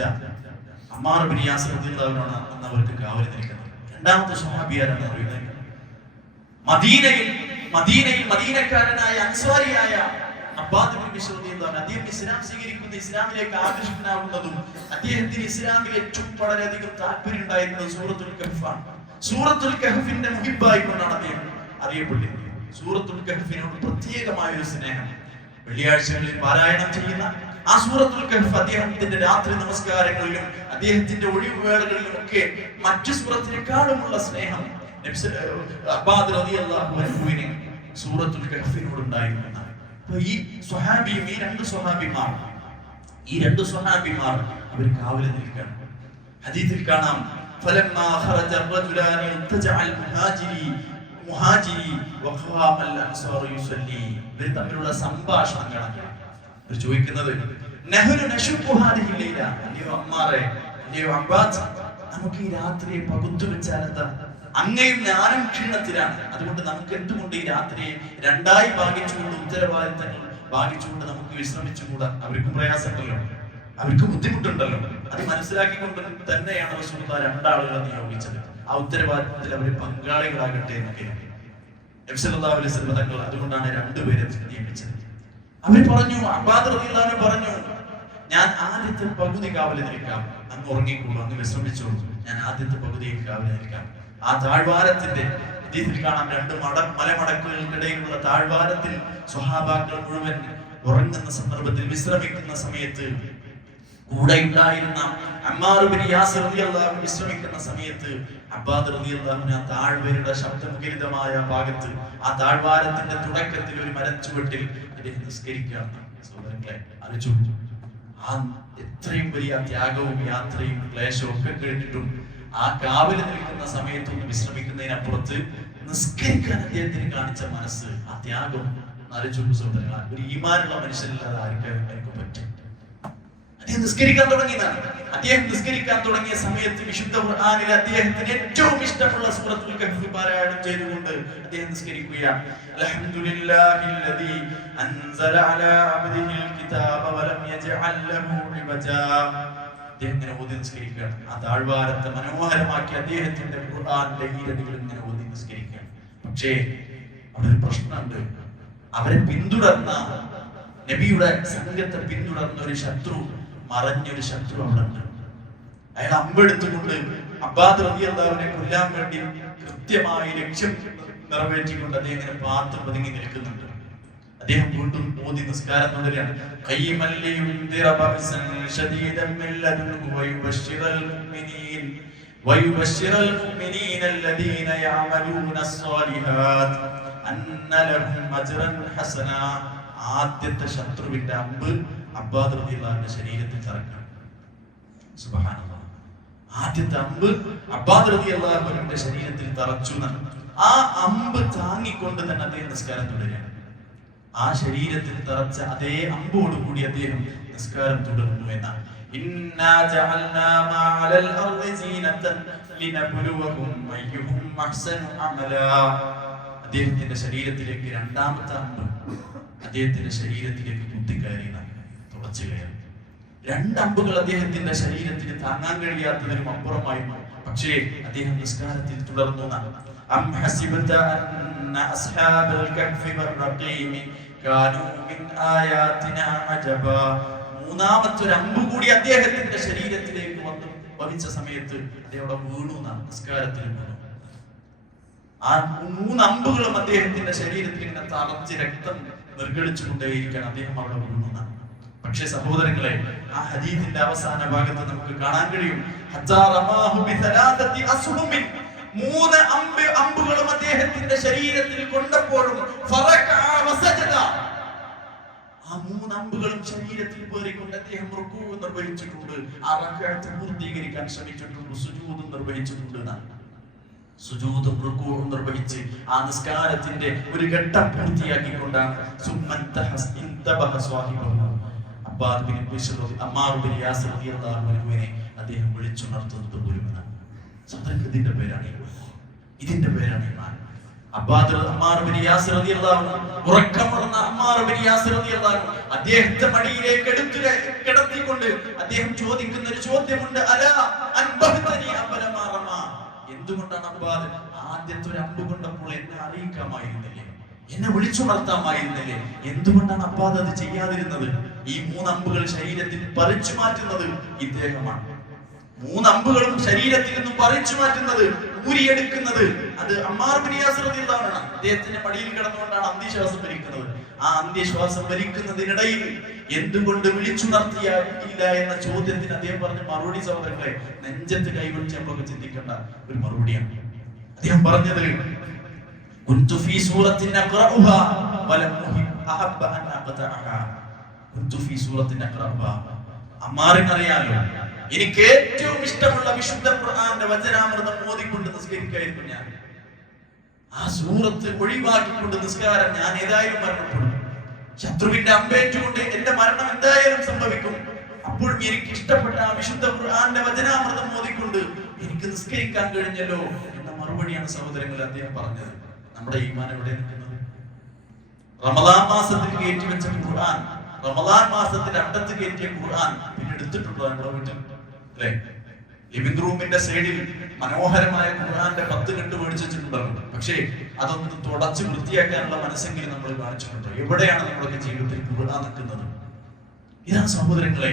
അമ്മാർ ഇബ്നു യാസിർ റളിയല്ലാഹു അൻഹു അന്ന് അവർക്ക് കാവൽ നിൽക്കുന്നത്. രണ്ടാമത്തെ സ്വഹാബിയാരാണ് അറിയുന്നത്. മദീനക്കാരനായ അൻസ്വാരിയായ അബ്ബാദ് ഇബ്നു ബിശ്ർ റളിയല്ലാഹു അൻഹു, അദ്ദേഹം ഇസ്ലാം സ്വീകരിക്കുന്ന, ഇസ്ലാമിലേക്ക് ആകർഷകനാവുന്നതും അദ്ദേഹത്തിന് ഇസ്ലാമിൽ ഏറ്റവും വളരെയധികം താല്പര്യം ഉണ്ടായിരുന്നത് സൂറത്തുൽ കഹ്ഫാണ്. സൂറത്തുൽ കഹ്ഫിന്റെ മുഹിബ്ബായി കൊണ്ടാണ് അദ്ദേഹം അറിയപ്പെട്ടിരുന്നത്. സൂറത്തുൽ കഹ്ഫിനോട് പ്രത്യേകമായ ഒരു സ്നേഹം. വെള്ളിയാഴ്ചകളിൽ പാരായണം ചെയ്യുന്ന ആ സൂറത്തുൽ കഹ്ഫ് അദ്ദേഹത്തിന്റെ രാത്രി നമസ്കാരങ്ങളിലും അദ്ദേഹത്തിന്റെ ഒഴിവുവേളകളിലും ഒക്കെ മറ്റു സൂറത്തിനേക്കാളുമുള്ള സ്നേഹം അബ്ബാദ് റളിയല്ലാഹു അൻഹുവിന് സൂറത്തുൽ കഹ്ഫിനോട് ഉണ്ടായിരുന്നു. ഈ സ്വഹാബിയും ഈ രണ്ട് സ്വഹാബിമാർ അവർ കാവൽ നിൽക്കണം. ഹദീസിൽ കാണാം, ഫലമ്മാ ഖറജ الرجلان التجع المهاجري وقام الانصار يصلي. ഇവർ തമ്മിലുള്ള സംഭാഷണങ്ങളാണ്. ഇവർ ചോദിക്കുന്നത്, നഹ്നു നശുഖു ഹാദിഹി ലൈല. അല്ലയോ അമ്മാറേ, അല്ലയോ അബ്ബാദ്, നമുക്ക് ഈ രാത്രിയെ പകുത്തു വെച്ചാലെന്താ? അങ്ങയും ഞാനും ക്ഷീണത്തിലാണ്. അതുകൊണ്ട് നമുക്ക് എന്തുകൊണ്ട് ഈ രാത്രിയെ രണ്ടായി ഭാഗിച്ചുകൊണ്ട്, ഉത്തരവാദിത്തങ്ങൾ ഭാഗിച്ചുകൊണ്ട് നമുക്ക് വിശ്രമിച്ചുകൂടാ? അവർക്കും പ്രയാസമുണ്ടല്ലോ, അവർക്ക് ബുദ്ധിമുട്ടുണ്ടല്ലോ. അത് മനസ്സിലാക്കിക്കൊണ്ട് തന്നെയാണ് റസൂലുള്ളാഹി 2 ആളുകളെ നിയോഗിച്ചത്. ആ ഉത്തരവാദിത്തത്തിൽ അവർ പങ്കാളികളാകട്ടെ എന്നൊക്കെ നബി സല്ലല്ലാഹു അലൈഹി വസല്ലം തങ്ങൾ അതുകൊണ്ടാണ് 2 പേരെ നിയമിച്ചത്. അവർ പറഞ്ഞു, അബ്ബാദ് റളിയല്ലാഹു അൻഹു പറഞ്ഞു, ഞാൻ ആദ്യത്തെ പകുതി കാവൽ നിൽക്കാം, അങ്ങ് ഉറങ്ങിക്കോളൂ, അങ്ങ് വിശ്രമിച്ചോളൂ, ഞാൻ ആദ്യത്തെ പകുതിയിൽ കാവൽ നിൽക്കാം. ആ താഴ്വാരത്തിന്റെ ഇതിൽ കാണാം, 2 മലമടക്കുകൾക്കിടയിലുള്ള താഴ്വാരത്തിൽ സ്വഹാബാക്കൾ മുഴുവൻ ഉറങ്ങുന്ന സന്ദർഭത്തിൽ, വിശ്രമിക്കുന്ന സമയത്ത് കൂടെ ഉണ്ടായിരുന്ന അമ്മാർ ഇബ്നു യാസിർ റളിയല്ലാഹു അൻഹു വിശ്രമിക്കുന്ന സമയത്ത് അബ്ബാദ് റളിയല്ലാഹു അൻഹു ആ താഴ്വരയുടെ ശബ്ദമുഖരിതമായ ഭാഗത്ത്, ആ താഴ്വാരത്തിന്റെ തുടക്കത്തിൽ ഒരു മരച്ചുവട്ടിൽ അദ്ദേഹം നിസ്കരിക്കുകയാണ്. സഹോദരങ്ങളെ, ആലോചിച്ചു, ആ എത്രയും വലിയ ത്യാഗവും യാത്രയും ക്ലേശവും ഒക്കെ കഴിഞ്ഞിട്ടും ആ കാവൽ നിൽക്കുന്ന സമയത്തൊന്ന് വിശ്രമിക്കുന്നതിനപ്പുറത്ത് നിസ്കരിക്കാൻ അദ്ദേഹത്തിന് കാണിച്ച മനസ്സ്, ആ ത്യാഗം ആലോചിച്ചു സഹോദരങ്ങളെ. ഒരു ഈമാനുള്ള മനുഷ്യനില്ലാതെ ആർക്കും പറ്റും. അദ്ദേഹം നിസ്കരിക്കാൻ തുടങ്ങിയതാണ്. അദ്ദേഹം നിസ്കരിക്കാൻ തുടങ്ങിയ സമയത്ത് വിശുദ്ധ ഖുർആനിലെ അദ്ദേഹത്തിന് ഏറ്റവും ഇഷ്ടമുള്ള സൂറത്തുൽ കഹ്ഫ് പാരായണം ചെയ്തുകൊണ്ട് അദ്ദേഹം നിസ്കരിക്കുകയാണ്. അൽഹംദുലില്ലാഹില്ലദീ അൻസല അലാ അബ്ദിഹിൽ കിതാബ വലം യജ്അൽ ലഹു ഇവജാ. അദ്ദേഹം ഇങ്ങനെ ഓതി നിസ്കരിക്കുകയാണ്. ആ താഴ്വാരത്തെ മനോഹരമാക്കി അദ്ദേഹത്തിന്റെ ഖുർആനിലെ ഈരടികൾ ഇങ്ങനെ ഓതി നിസ്കരിക്കുകയാണ്. പക്ഷേ അവിടെ ഒരു പ്രശ്നമുണ്ട്. അവരെ പിന്തുടർന്ന, നബിയുടെ സംഘത്തെ പിന്തുടർന്ന ഒരു ശത്രു, മറഞ്ഞൊരു ശത്രു അവിടെ ഉണ്ട്. അയാൾ അമ്പെടുത്തുകൊണ്ട് അബ്ബാദ് റളിയല്ലാഹു അൻഹുവിനെ കൊല്ലാൻ വേണ്ടി കൃത്യമായി ലക്ഷ്യം നിറവേറ്റിക്കൊണ്ട് അദ്ദേഹം ഇങ്ങനെ പാത്രം പതുങ്ങി നിൽക്കുന്നുണ്ട്. അദ്ദേഹം വീണ്ടും ഓതി നിസ്കാരം തുടരുകയാണ്. ആദ്യത്തെ ശത്രുവിന്റെ അമ്പ് അബ്ബാദ് റളിയല്ലാഹു അൻഹുവിന്റെ ശരീരത്തിൽ തറക്കണം. സുബ്ഹാനല്ലാഹ്. ആദ്യത്തെ അമ്പ് അബ്ബാദ് റളിയല്ലാഹു അൻഹുവിന്റെ ശരീരത്തിൽ തറച്ചു. ആ അമ്പ് താങ്ങിക്കൊണ്ട് തന്നെ അദ്ദേഹം നിസ്കാരം തുടരുകയാണ്. ആ ശരീരത്തിൽ തറച്ച അതേ അമ്പോടുകൂടി അദ്ദേഹം നിസ്കാരം തുടർന്നു എന്നാണ്. ഇന്നാ ജഅൽനാ മാ അലൽ അർളി സീനതൻ ലിനബ്ലുവഹും അയ്യുഹും അഹ്സനു അമലാ. അദ്ദേഹത്തിന്റെ ശരീരത്തിലേക്ക് രണ്ടാമത്തെ അമ്പ് അദ്ദേഹത്തിന്റെ ശരീരത്തിലേക്ക് കുത്തിക്കയറിയതാണ്, തുളച്ചു കയറി. 2 അമ്പുകൾ അദ്ദേഹത്തിന്റെ ശരീരത്തിന് താങ്ങാൻ കഴിയാത്തതിനും അപ്പുറമായിരുന്നു. പക്ഷേ അദ്ദേഹം നിസ്കാരത്തിൽ തുടർന്നു. അം ഹസിബത അന്ന അസ്ഹാബൽ കഹ്ഫി വറഖീം കാനൂ മിൻ ആയാതിനാ അജബ. മൂന്നാമത്തെ ഒരു അമ്പ് കൂടി അദ്ദേഹത്തിന്റെ ശരീരത്തിലേക്ക് വന്നു ഭവിച്ച സമയത്ത് അദ്ദേഹം വീണു. നിസ്കാരത്തിൽ വീണു. ആ 3 അമ്പുകളും അദ്ദേഹത്തിന്റെ ശരീരത്തിൽ ഇങ്ങനെ തറച്ച് രക്തം നിർഗളിച്ചുകൊണ്ടേയിരിക്കുകയാണ്. അദ്ദേഹം അവിടെ വീണു. പക്ഷേ സഹോദരങ്ങളെ, ആ ഹദീസിന്റെ അവസാന ഭാഗത്ത് നമുക്ക് കാണാൻ കഴിയും 3 അമ്പുകളും അദ്ദേഹത്തിന്റെ ശരീരത്തിൽ കൊണ്ടപ്പോഴും ആ 3 അമ്പുകളും ശരീരത്തിൽ പേറിക്കൊണ്ട് അദ്ദേഹം റുക്കൂ നിർവഹിച്ചിട്ടുണ്ട്. ആ റക്അത്ത് പൂർത്തീകരിക്കാൻ ശ്രമിച്ചിട്ടുണ്ട്. സുജൂദ് നിർവഹിച്ചിട്ടുണ്ട്. സുജൂദും റുകൂഉം നിർവഹിച്ച് ആ നിസ്കാരത്തിന്റെ ഒരു ഘട്ടം പൂർത്തിയാക്കിക്കൊണ്ടാണ് അദ്ദേഹം വിളിച്ചുണർത്തുന്നത് പോലുമാണ്. ഇതിന്റെ പേരാണ് ഇതിന്റെ പേരാണ് ഈമാൻ. അദ്ദേഹത്തെ മടിയിലേക്ക് കിടത്തിക്കൊണ്ട് അദ്ദേഹം ചോദിക്കുന്ന ഒരു ചോദ്യമുണ്ട്. എന്തുകൊണ്ടാണ് അബ്ബാദ് ആദ്യത്തെ ഒരു അമ്പ് കൊണ്ടപ്പോൾ എന്നെ അറിയിക്കാമായിരുന്നില്ലേ, എന്നെ വിളിച്ചുണർത്താമായിരുന്നില്ലേ? എന്തുകൊണ്ടാണ് അബ്ബാദ് അത് ചെയ്യാതിരുന്നത്? ഈ 3 അമ്പുകൾ ശരീരത്തിൽ പറിച്ചു മാറ്റുന്നത് ഇദ്ദേഹമാണ്. 3 അമ്പുകളും ശരീരത്തിൽ നിന്നും പറിച്ചു മാറ്റുന്നത്, ഊരിയെടുക്കുന്നത് അത് അമ്മാർ ബിൻ യാസിർ റളിയല്ലാഹു അൻഹു. അദ്ദേഹത്തിന്റെ പടിയിൽ കിടന്നുകൊണ്ടാണ് അന്ത്യശ്വാസം വലിക്കുന്നത്. ആ അന്ത്യശ്വാസം വലിക്കുന്നതിനിടയിൽ എന്തുകൊണ്ട് വിളിച്ചുണർത്തിയില്ല എന്ന ചോദ്യത്തിന് അദ്ദേഹം പറഞ്ഞ മറുപടി, സഹോദരങ്ങളെ, നെഞ്ചത്ത് കൈവച്ച് നമ്മളൊക്കെ ചിന്തിക്കേണ്ട ഒരു മറുപടിയാണ്. അദ്ദേഹം പറഞ്ഞത് കുന്തു ഫീ സൂറത്തിൻ അഖറഉഹാ വലം ഉഹിബ് അഹബ്ബ അൻ അഖതഅഹാ. കുന്തു ഫീ സൂറത്തിൻ അഖറഉഹാ. അമ്മാറിന് അറിയാലോ, എനിക്ക് ഏറ്റവും ഇഷ്ടമുള്ള വിശുദ്ധ ഖുർആന്റെ വചനാമൃതം ഓതിക്കൊണ്ട് നിസ്കരിക്കായിരുന്നു ഞാൻ. ആ സൂറത്ത് ഒഴിവാക്കിക്കൊണ്ട് നിസ്കാരം ഞാൻ ഏതായാലും മരണപ്പെടും. ശത്രുവിന്റെ അമ്പേറ്റുകൊണ്ട് എന്റെ മരണം എന്തായാലും സംഭവിക്കും. അപ്പോഴും എനിക്ക് ഇഷ്ടപ്പെട്ട ആ വിശുദ്ധ ഖുർആന്റെ വചനാമൃതം ഓതിക്കൊണ്ട് എനിക്ക് നിസ്കരിക്കാൻ കഴിഞ്ഞല്ലോ എന്ന മറുപടിയാണ് സഹോദരങ്ങൾ അദ്ദേഹം പറഞ്ഞത്. നമ്മുടെ ഈമാൻ എവിടെ നിൽക്കുന്നത്? റമദാൻ മാസത്തിൽ കയറ്റി വെച്ച ഖുർആൻ, റമദാൻ മാസത്തിൽ അണ്ടത്ത് കയറ്റിയ ഖുർആൻ പിന്നെ എടുത്തിട്ടുണ്ടോ നമ്മുടെ വീട്ടിൽ? അല്ലെ, ലിവിംഗ് റൂമിന്റെ സൈഡിൽ മനോഹരമായ ഖുർആന്റെ 10 കെട്ട് മേടിച്ചിട്ടുണ്ടാവും. പക്ഷേ അതൊന്ന് തുടച്ച് വൃത്തിയാക്കാനുള്ള മനസ്സെങ്കിലും നമ്മൾ കാണിച്ചിട്ടുണ്ടോ? എവിടെയാണ് നമ്മളൊക്കെ ജീവിതത്തിൽ ഖുർആൻ നിൽക്കുന്നത്? ഇതാണ് സഹോദരങ്ങളെ,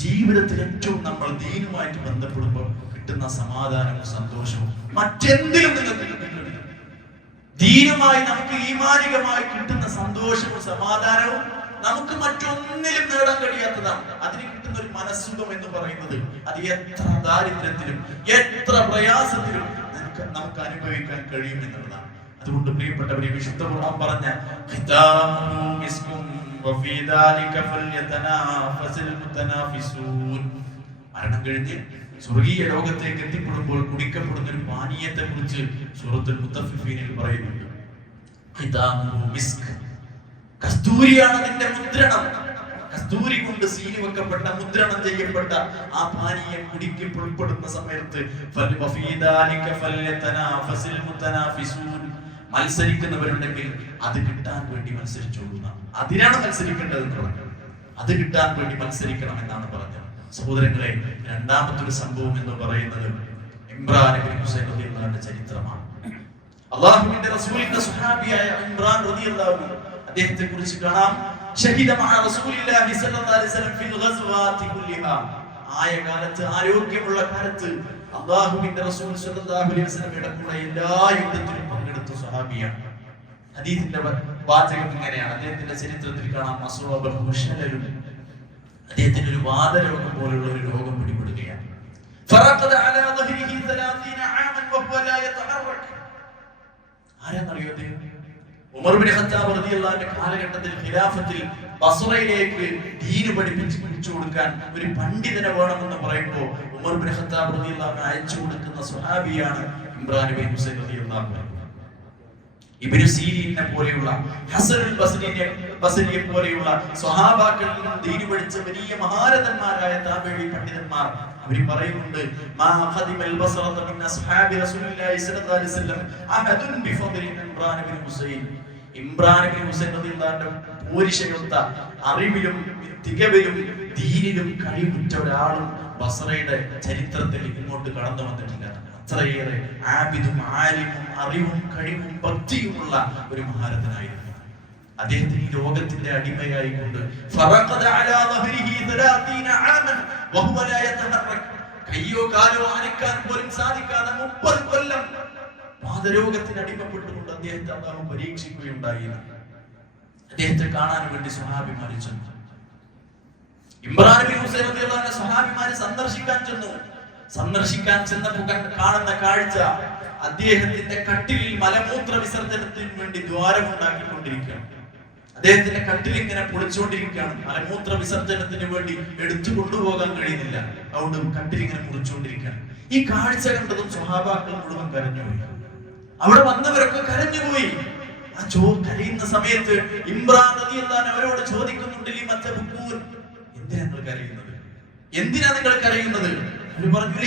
ജീവിതത്തിൽ ഏറ്റവും നമ്മൾ ദീനുമായിട്ട് ബന്ധപ്പെടുമ്പോൾ കിട്ടുന്ന സമാധാനവും സന്തോഷവും മറ്റെന്തിലും നിങ്ങൾക്ക് കിട്ടുന്നില്ല. ദീനുമായി നമുക്ക് ഈമാനികമായി കിട്ടുന്ന സന്തോഷവും സമാധാനവും നമുക്ക് മറ്റൊന്നിലും നേടാൻ കഴിയാത്തതാണ്. അതിന് കിട്ടുന്ന ഒരു മനസ്സുഖം എന്ന് പറയുന്നത് അത് എത്ര ദാരിദ്ര്യത്തിലും എത്ര പ്രയാസത്തിലും നമുക്ക് അനുഭവിക്കാൻ കഴിയും എന്നുള്ളതാണ്. അതുകൊണ്ട് പ്രിയപ്പെട്ടവരെ, വിശുദ്ധ ഖുർആൻ പറഞ്ഞ മരണം കഴിഞ്ഞ് സ്വർഗീയ ലോകത്തേക്ക് എത്തിപ്പെടുമ്പോൾ കുടിക്കപ്പെടുന്ന ഒരു പാനീയത്തെ കുറിച്ച് സൂറത്തുൽ മുത്തഫിഫീനിൽ പറയുന്നുണ്ട്. കസ്തൂരിയാണ് അതിന്റെ മുദ്രണം. കസ്തൂരി കൊണ്ട് സീനി വെക്കപ്പെട്ട, മുദ്രണം ചെയ്യപ്പെട്ട ആ പാനീയം കുടിക്കപ്പെടുന്ന സമയത്ത് മത്സരിക്കുന്നവരുണ്ടെങ്കിൽ അത് കിട്ടാൻ വേണ്ടി മത്സരിച്ചോളുന്ന, അതിനാണ് മത്സരിക്കേണ്ടതെന്ന് പറഞ്ഞു. അത് കിട്ടാൻ വേണ്ടി മത്സരിക്കണം എന്നാണ് പറഞ്ഞത്. സഹോദരങ്ങളെ, രണ്ടാമത്തെ ഒരു സംഭവം എന്ന് പറയുന്നത് ഇമ്രാൻ ഇബ്നു ഹുസൈൻ റളിയല്ലാഹുവിന്റെ ചരിത്രമാണ്. അല്ലാഹുവിന്റെ റസൂലിന്റെ സ്വഹാബിയായ ഇമ്രാൻ റളിയല്ലാഹു അൻഹു, അദ്ദേഹത്തെ കുറിച്ച് കാണാം. ഷഹീദ മഅ റസൂലില്ലാഹി സ്വല്ലല്ലാഹു അലൈഹി വസല്ലം ഫിൽ ഗസ്വാതി കുല്ലിഹാ. ആയ കാലത്ത്, ആരോഗ്യമുള്ള കാലത്ത് അല്ലാഹുവിന്റെ റസൂൽ സ്വല്ലല്ലാഹു അലൈഹി വസല്ലമയുടെ കൂടെ എല്ലാ യുദ്ധത്തിലും പങ്കെടുത്ത സ്വഹാബിയാണ്. ഹദീസിന്റെ വാചകം ഇങ്ങനെയാണ്. അദ്ദേഹത്തിന്റെ ചരിത്രത്തിൽ കാണാം, അസ്വബഹു ശലലും, അദ്ദേഹത്തിന് ഒരു വാതരോഗം പോലുള്ള ഒരു രോഗം പിടിപെടുകയാണ്. ഫറഖദ അലാ ദഹ്രിഹി 30 ആമൻ വഹുവ ലാ യതഹറക്. ആരാന്നറിയോ അദ്ദേഹം? ഉമർ ഇബ്നു ഖത്താബ് റളിയല്ലാഹു അൻഹു കാലഘട്ടത്തിൽ ഖിലാഫത്തിൽ ബസ്റയിലേക്ക് ദീന് പഠിപ്പിച്ചു കൊടുക്കാൻ ഒരു പണ്ഡിതനെ വേണമെന്ന് പറയുമ്പോൾ ഉമർ ഇബ്നു ഖത്താബ് റളിയല്ലാഹു അൻഹു അയച്ചു കൊടുക്കുന്ന സ്വഹാബിയാണ് ഇമ്രാൻ ഇബ്നു ഹുസൈൻ റളിയല്ലാഹു അൻഹു. ഇബ്നു സീരീനെ പോലെയുള്ള, ഹസനുൽ ബസ്രിയെ പോലെയുള്ള സ്വഹാബാക്കളിൽ നിന്നും ദീന് പഠിച്ച വലിയ മഹാരഥന്മാരായ താബഈ പണ്ഡിതന്മാർ അവർ പറയുന്നുണ്ട്, മാ ഖദിമൽ ബസ്റത മിൻ അസ്ഹാബി റസൂലില്ലാഹി സ്വല്ലല്ലാഹു അലൈഹി വസല്ലം അഹദുൻ ബിഫദ്ലി ഇമ്രാൻ ഇബ്നു ഹുസൈൻ. ഇമ്രാൻ ഇബ്നു ഹുസൈൻ റളിയല്ലാഹു അൻഹു പോരിശയൊത്ത അറിവിലും തികവിലും ദീനിലും കഴിവുറ്റ ഒരാളും ബസ്രയുടെ ചരിത്രത്തിൽ ഇങ്ങോട്ട് കടന്നു വന്നിട്ടില്ല. അത്രയേറെ ആബിദും ആലിമും അറിവും കഴിവും ഭക്തിയുമുള്ള ഒരു മഹാരഥനായിരുന്നു. അദ്ദേഹത്തിന് ഈ ലോകത്തിന്റെ അടിമയായിക്കൊണ്ട് കയ്യോ കാലോ അനക്കാൻ പോലും സാധിക്കാതെ 30 കൊല്ലം വാതരോഗത്തിന് അടിമപ്പെട്ടുകൊണ്ട് അദ്ദേഹത്തെ അല്ലാഹു പരീക്ഷിക്കുകയുണ്ടായിരുന്നു. അദ്ദേഹത്തെ കാണാൻ വേണ്ടി സ്വഹാബിമാർ ചെന്നു. ഇമ്രാൻ ബിൻ ഹുസൈൻ റളിയല്ലാഹു അൻഹു സ്വഹാബിമാരെ സന്ദർശിക്കാൻ ചെന്നപ്പോൾ കാണുന്ന കാഴ്ച അദ്ദേഹത്തിന്റെ കട്ടിലിൽ മലമൂത്ര വിസർജനത്തിന് വേണ്ടി ദ്വാരമുണ്ടാക്കിക്കൊണ്ടിരിക്കുകയാണ്. അദ്ദേഹത്തിന്റെ കട്ടിൽ ഇങ്ങനെ പൊളിച്ചുകൊണ്ടിരിക്കുകയാണ്. മലമൂത്ര വിസർജനത്തിന് വേണ്ടി എടുത്തു കൊണ്ടുപോകാൻ കഴിയുന്നില്ല. അതുകൊണ്ട് കട്ടിൽ ഇങ്ങനെ മുറിച്ചുകൊണ്ടിരിക്കുകയാണ്. ഈ കാഴ്ച കണ്ടതും സ്വഹാബാക്കൾ മുഴുവൻ കരഞ്ഞുപോയി. അവിടെ വന്നവരൊക്കെ കരഞ്ഞുപോയി. ആ കരയുന്ന സമയത്ത് ഇമ്രാൻ റളിയല്ലാഹു അൻഹു അവരോട് ചോദിക്കുന്നുണ്ട്, എന്തിനാ നിങ്ങൾ കരയുന്നത്? എന്തിനാ നിങ്ങൾ കരയുന്നത്? അവർ പറഞ്ഞു,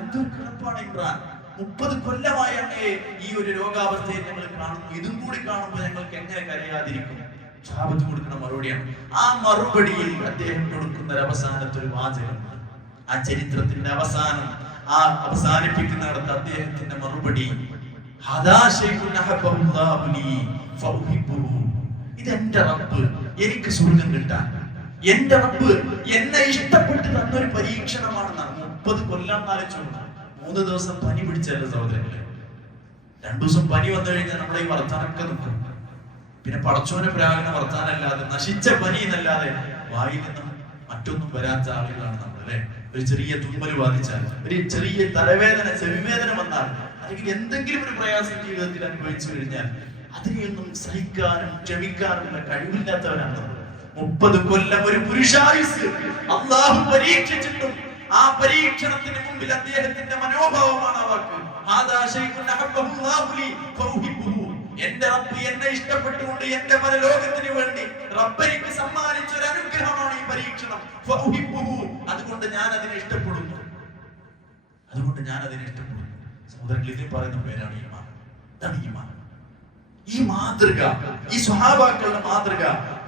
എന്തൊരു കിടപ്പാണ് ഇമ്രാൻ, 30 കൊല്ലമായി അങ്ങേ ഈ ഒരു രോഗാവസ്ഥയിൽ ഞങ്ങൾ കാണുന്നു. ഇതും കൂടി കാണുമ്പോൾ ഞങ്ങൾക്ക് എങ്ങനെ കരയാതിരിക്കും? ശാപത്ത് കൊടുക്കുന്ന മറുപടിയാണ്. ആ മറുപടിയിൽ അദ്ദേഹം കൊടുക്കുന്ന അവസാനത്തെ ഒരു വാചകം, ആ ചരിത്രത്തിന്റെ അവസാനം, ആ അവസാനിപ്പിക്കുന്നിടത്ത് അദ്ദേഹത്തിന്റെ മറുപടി, ഇതെന്റെ റബ്ബ് എനിക്ക് സ്വർഗം കിട്ടാൻ, എന്റെ റബ്ബ് എന്നെ ഇഷ്ടപ്പെട്ട് തന്നൊരു പരീക്ഷണമാണെന്നാണ്. 30 കൊല്ലം ആലോചിച്ചു. 3 ദിവസം പനി പിടിച്ചല്ലോ സഹോദരങ്ങളെ. 2 ദിവസം പനി വന്നു കഴിഞ്ഞാൽ നമ്മുടെ ഈ വർത്താനൊക്കെ നിൽക്കും. പിന്നെ പടച്ചോനെ പ്രാകുന്ന വർത്താനല്ലാതെ, നശിച്ച പനി എന്നല്ലാതെ വായിൽ നിന്നും മറ്റൊന്നും വരാത്ത ആളുകളാണ് നമ്മൾ, അല്ലെ? ഒരു ചെറിയ തുമ്മൽ ബാധിച്ചാൽ, ഒരു ചെറിയ തലവേദന, ചെവിവേദന വന്നാൽ, അല്ലെങ്കിൽ എന്തെങ്കിലും ഒരു പ്രയാസം ജീവിതത്തിൽ അനുഭവിച്ചു കഴിഞ്ഞാൽ അതിനെയൊന്നും സഹിക്കാനും ക്ഷമിക്കാനുള്ള കഴിവില്ലാത്തവരാണ് നമ്മൾ. 30 കൊല്ലം ഒരു പുരുഷായുസ് അല്ലാഹു പരീക്ഷിച്ചിട്ടും ആ പരീക്ഷണത്തിന് മുമ്പിൽ അദ്ദേഹത്തിന്റെ മനോഭാവമാണ് ആ വാക്ക്. എന്റെ റബ്ബ് എന്നെ ഇഷ്ടപ്പെട്ടുകൊണ്ട് എന്റെ പരലോകത്തിന് വേണ്ടി റബ്ബിക്ക് സമ്മാനിച്ച ഒരു അനുഗ്രഹമാണ് ഈ പരീക്ഷണം. അതുകൊണ്ട് ഞാൻ അതിനെ ഇഷ്ടപ്പെടുന്നു. സഹോദരൻ, ഇതിൽ പറയുന്ന പേരാണ് ഈമാൻ. ഇതാണ് ഈമാൻ. ഈ മാതൃക, ഈ സ്വഹാബാക്കളുടെ മാതൃക,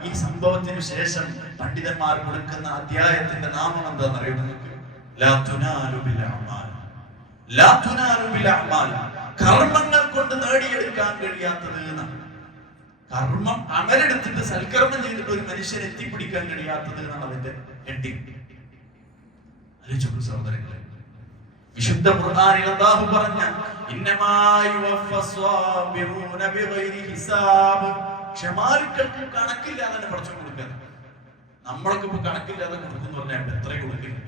ഈ സംഭവത്തിന് ശേഷം പണ്ഡിതന്മാർ കൊടുക്കുന്ന അധ്യായത്തിന്റെ നാമം എന്താണെന്ന് അറിയുന്നത്? കർമ്മങ്ങൾ കൊണ്ട് നേടിയെടുക്കാൻ കഴിയാത്തത്. കർമ്മം അമലെടുത്തിട്ട് സൽക്കർമ്മം ചെയ്തിട്ട് ഒരു മനുഷ്യൻ എത്തിപ്പിടിക്കാൻ കഴിയാത്തത് എന്നാണ് അതിന്റെ ഹെഡിങ്. ആലോചിച്ചു സഹോദരങ്ങളെ, വിശുദ്ധ ഖുർആനിൽ അല്ലാഹു പറഞ്ഞ ക്ഷമാലുക്കൾക്ക് കണക്കില്ലാതെ പഠിച്ചു കൊടുക്കുന്നത്. നമ്മളൊക്കെ ഇപ്പൊ കണക്കില്ലാതെ കൊടുക്കുന്നു പറഞ്ഞാൽ എത്ര കൊടുക്കില്ല.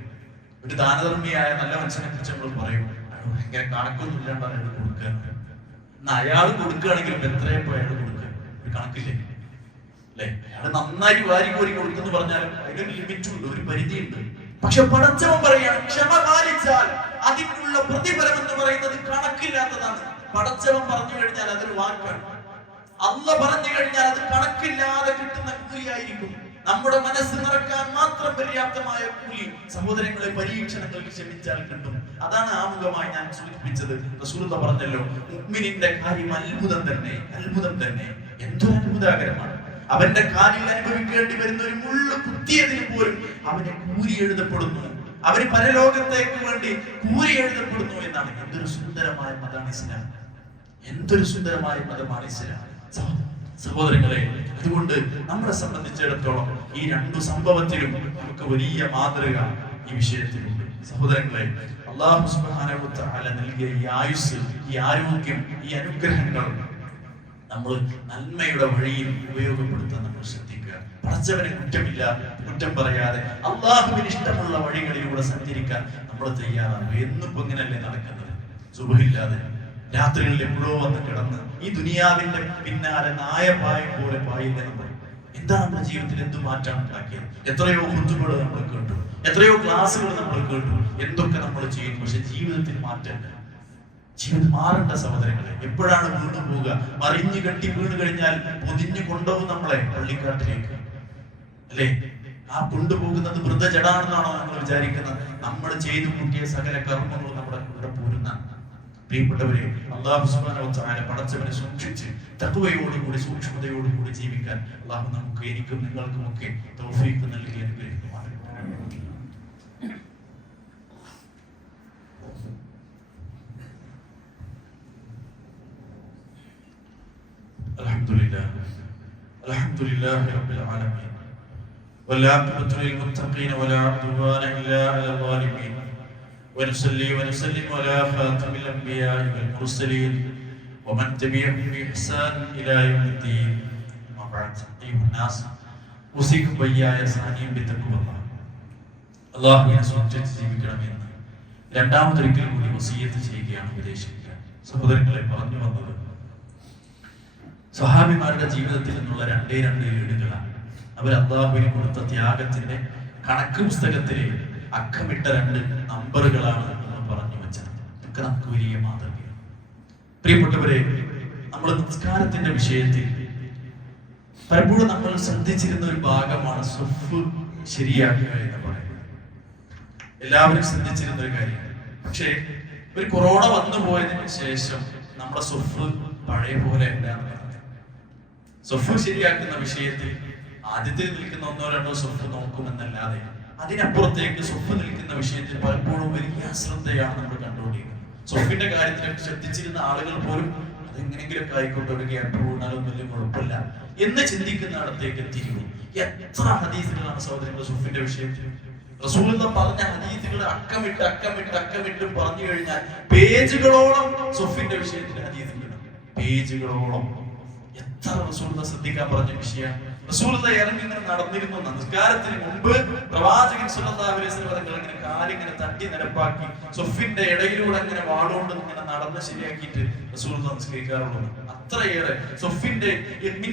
ഒരു ദാനധർമ്മിയായ നല്ല മനുഷ്യനെ കുറിച്ച് നമ്മൾ പറയും, ഭയങ്കര കണക്കൊന്നും ഇല്ലാണ്ടാണ് അയാൾ കൊടുക്കുക. എന്നാ അയാൾ കൊടുക്കുകയാണെങ്കിലും എത്രയപ്പോ അയാൾ കൊടുക്കുക, ഒരു കണക്കില്ലേ, അല്ലെ? അയാൾ നന്നായി വാരി കോരി കൊടുക്കുന്നു പറഞ്ഞാലും അതിനൊരു ലിമിറ്റും ഉണ്ട്, ഒരു പരിധിയുണ്ട്. പക്ഷെ പടച്ചവൻ പറയാണ്, ക്ഷമ പാലിച്ചാൽ അതിനുള്ള പ്രതിഫലം എന്ന് പറയുന്നത് കണക്കില്ലാത്തതാണ്. പടച്ചവൻ പറഞ്ഞു കഴിഞ്ഞാൽ അതൊരു വാക്കാണ്. അള്ള പറഞ്ഞു കഴിഞ്ഞാൽ അത് കണക്കില്ലാതെ കിട്ടുന്ന കൂലിയായിരിക്കും. നമ്മുടെ മനസ്സ് നിറക്കാൻ മാത്രം പര്യാപ്തമായ കൂലി സഹോദരങ്ങളെ പരീക്ഷണങ്ങൾക്ക് ക്ഷമിച്ചാൽ കിട്ടും. അതാണ് ആമുഖമായി ഞാൻ സൂചിപ്പിച്ചത്. റസൂലുള്ളാഹി പറഞ്ഞല്ലോ, മുഅ്മിനിന്റെ കാര്യം അത്ഭുതം തന്നെ. എന്തൊരു അത്ഭുതകരമാണ്. അവന്റെ കാലിൽ അനുഭവിക്കേണ്ടി വരുന്ന ഒരു മുള്ളു കുത്തിയതിന് പോലും അവന് കൂലി എഴുതപ്പെടുന്നു. അവന് പരലോകത്തേക്ക് വേണ്ടി കൂലി എഴുതപ്പെടുന്നു എന്നാണ്. എന്തൊരു സുന്ദരമായ മതമാണ് ഇസ്ലാം. സഹോദരങ്ങളെ, അതുകൊണ്ട് നമ്മളെ സംബന്ധിച്ചിടത്തോളം ഈ 2 സംഭവത്തിലും നമുക്ക് വലിയ മാതൃക ഈ വിഷയത്തിലുണ്ട്. സഹോദരങ്ങളെ, അല്ലാഹു സുബ്ഹാനഹു വ തആല നൽകിയ ഈ ആയുസ്, ഈ ആരോഗ്യം, ഈ അനുഗ്രഹങ്ങൾ നമ്മൾ നന്മയുടെ വഴിയിൽ ഉപയോഗപ്പെടുത്താൻ നമ്മൾ ശ്രദ്ധിക്കുക. പടച്ചവനെ കുറ്റം പറയാതെ അല്ലാഹുവിന് ഇഷ്ടമുള്ള വഴികളിലൂടെ സഞ്ചരിക്കാൻ നമ്മൾ തയ്യാറാണ്. എന്നിപ്പോ ഇങ്ങനല്ലേ നടക്കുന്നത്? സുബഹില്ലാതെ രാത്രികളിൽ എപ്പോഴോ വന്ന് കിടന്ന് ഈ ദുനിയാവിന്റെ പിന്നാലെ നായപായം പോലെ പായില്ല നമ്മൾ. എന്താ നമ്മുടെ ജീവിതത്തിൽ എന്ത് മാറ്റാണ് ഉണ്ടാക്കിയത്? എത്രയോ ഹുത്തുബകൾ നമ്മൾ കേട്ടു, എത്രയോ ക്ലാസ്സുകൾ നമ്മൾ കേട്ടു, എന്തൊക്കെ നമ്മൾ ചെയ്യുന്നു. പക്ഷെ ജീവിതത്തിൽ മാറ്റമില്ല. ജീവിതം മാറേണ്ട സഹോദരങ്ങളെ. എപ്പോഴാണ് വീണു പോവുക? മറിഞ്ഞു കെട്ടി വീണ് കഴിഞ്ഞാൽ പൊതിഞ്ഞു കൊണ്ടുപോകും നമ്മളെ പള്ളിക്കാട്ടിലേക്ക്, അല്ലേ? ആ കൊണ്ടുപോകുന്നത് വൃദ്ധജടാണെന്നാണോ നമ്മൾ വിചാരിക്കുന്നത്? നമ്മൾ ചെയ്തു കൂട്ടിയ സകല കർമ്മങ്ങളും നമ്മുടെ കൂടെ പോരുന്ന പ്രിയപ്പെട്ടവരെ, അല്ലാഹു സുബ്ഹാനഹു വ തആല പടച്ചവനെ സൂക്ഷിച്ച് തഖ്വയോടുകൂടി സൂക്ഷ്മതയോടുകൂടി ജീവിക്കാൻ അല്ലാഹു നമുക്ക് എനിക്കും നിങ്ങൾക്കുമൊക്കെ തൗഫീഖ് നൽകി അനുഗ്രഹിക്കുമാറാകട്ടെ. അൽഹംദുലില്ലാഹി റബ്ബിൽ ആലമീൻ والعاقبة للمتقين ولا عدوان إلا على الظالمين ونصلي ونسلم على خاتم الأنبياء والمرسلين ومن تبعهم بإحسان إلى يوم الدين. أما بعد أيها الناس أوصيكم وإياي ثانيا بتقوى الله. അല്ലാഹുവിനെ സൂക്ഷിച്ച് ജീവിക്കണമെന്ന് രണ്ടാമതൊരിക്കൽ കൂടി വസിയ്യത്ത് ചെയ്യുകയാണ്, ഉപദേശിക്കുക. സഹോദരങ്ങളെ, പറഞ്ഞു വന്നത് സ്വഹാബിമാരുടെ ജീവിതത്തിൽ നിന്നുള്ള രണ്ടേ ഏടുകളാണ്. അവർ അല്ലാഹുവിന് കൊടുത്ത ത്യാഗത്തിന്റെ കണക്ക് പുസ്തകത്തിലെ അക്കമിട്ട 2 നമ്പറുകളാണ് നമ്മൾ പറഞ്ഞു വെച്ചത്. ഇതൊക്കെ നമുക്ക് വലിയ മാതൃകയാണ്. പ്രിയപ്പെട്ടവരെ, നമ്മൾ നിസ്കാരത്തിന്റെ വിഷയത്തിൽ പലപ്പോഴും നമ്മൾ ശ്രദ്ധിച്ചിരുന്ന ഒരു ഭാഗമാണ് സ്വഫ് ശരിയാക്കുക എന്ന് പറയുന്നത്. എല്ലാവരും ശ്രദ്ധിച്ചിരുന്ന ഒരു കാര്യം. പക്ഷേ ഒരു കൊറോണ വന്നു പോയതിനു ശേഷം നമ്മുടെ സ്വഫ് പഴയ പോലെ അല്ല. സ്വഫ് ശരിയാക്കുന്ന വിഷയത്തിൽ ആദ്യത്തിൽ നിൽക്കുന്ന 1-2 സ്വഫ് നോക്കുമെന്നല്ലാതെ അതിനപ്പുറത്തേക്ക് സ്വഫ് നിൽക്കുന്ന വിഷയത്തിൽ പലപ്പോഴും വലിയ അശ്രദ്ധയാണ് നമ്മൾ കണ്ടുകൊണ്ടിരിക്കുന്നത്. സ്വഫിന്റെ കാര്യത്തിലൊക്കെ ശ്രദ്ധിച്ചിരുന്ന ആളുകൾ പോലും അതെങ്ങനെയെങ്കിലൊക്കെ ആയിക്കോട്ടെ, ഒരു ഗ്യാപ്പ് വീണാലും വലിയ കുഴപ്പമില്ല എന്ന് ചിന്തിക്കുന്ന ഇടത്തേക്ക് എത്തിയിരുന്നു. എത്ര ഹദീസുകളാണ് സഹോദരങ്ങൾ സ്വഫിന്റെ വിഷയത്തിൽ റസൂലുള്ളാഹി പറഞ്ഞ ഹദീസുകൾ അക്കമിട്ട് പറഞ്ഞു കഴിഞ്ഞാൽ പേജുകളോളം സ്വഫിന്റെ വിഷയത്തിൽ ഹദീസുകൾ, പേജുകളോളം. എത്ര റസൂലുള്ളാഹി ശ്രദ്ധിക്കാൻ പറഞ്ഞ വിഷയമാണ്. റസൂലുള്ളാഹി ഇറങ്ങി ഇങ്ങനെ നടന്നിരുന്നു. നമസ്കാരത്തിന് മുമ്പ് പ്രവാചകൻ സ്വല്ലല്ലാഹു അലൈഹി വസല്ലം ഇങ്ങനെ കാലിങ്ങനെ തട്ടി നിരപ്പാക്കി സ്വഫിന്റെ ഇടയിലൂടെ അങ്ങനെ വാളുകൊണ്ട് ഇങ്ങനെ നടന്ന് ശരിയാക്കിയിട്ട് റസൂലുള്ളാഹി നമസ്കരിക്കാറുള്ളൂ. അത്രയേറെ സ്വഫിന്റെ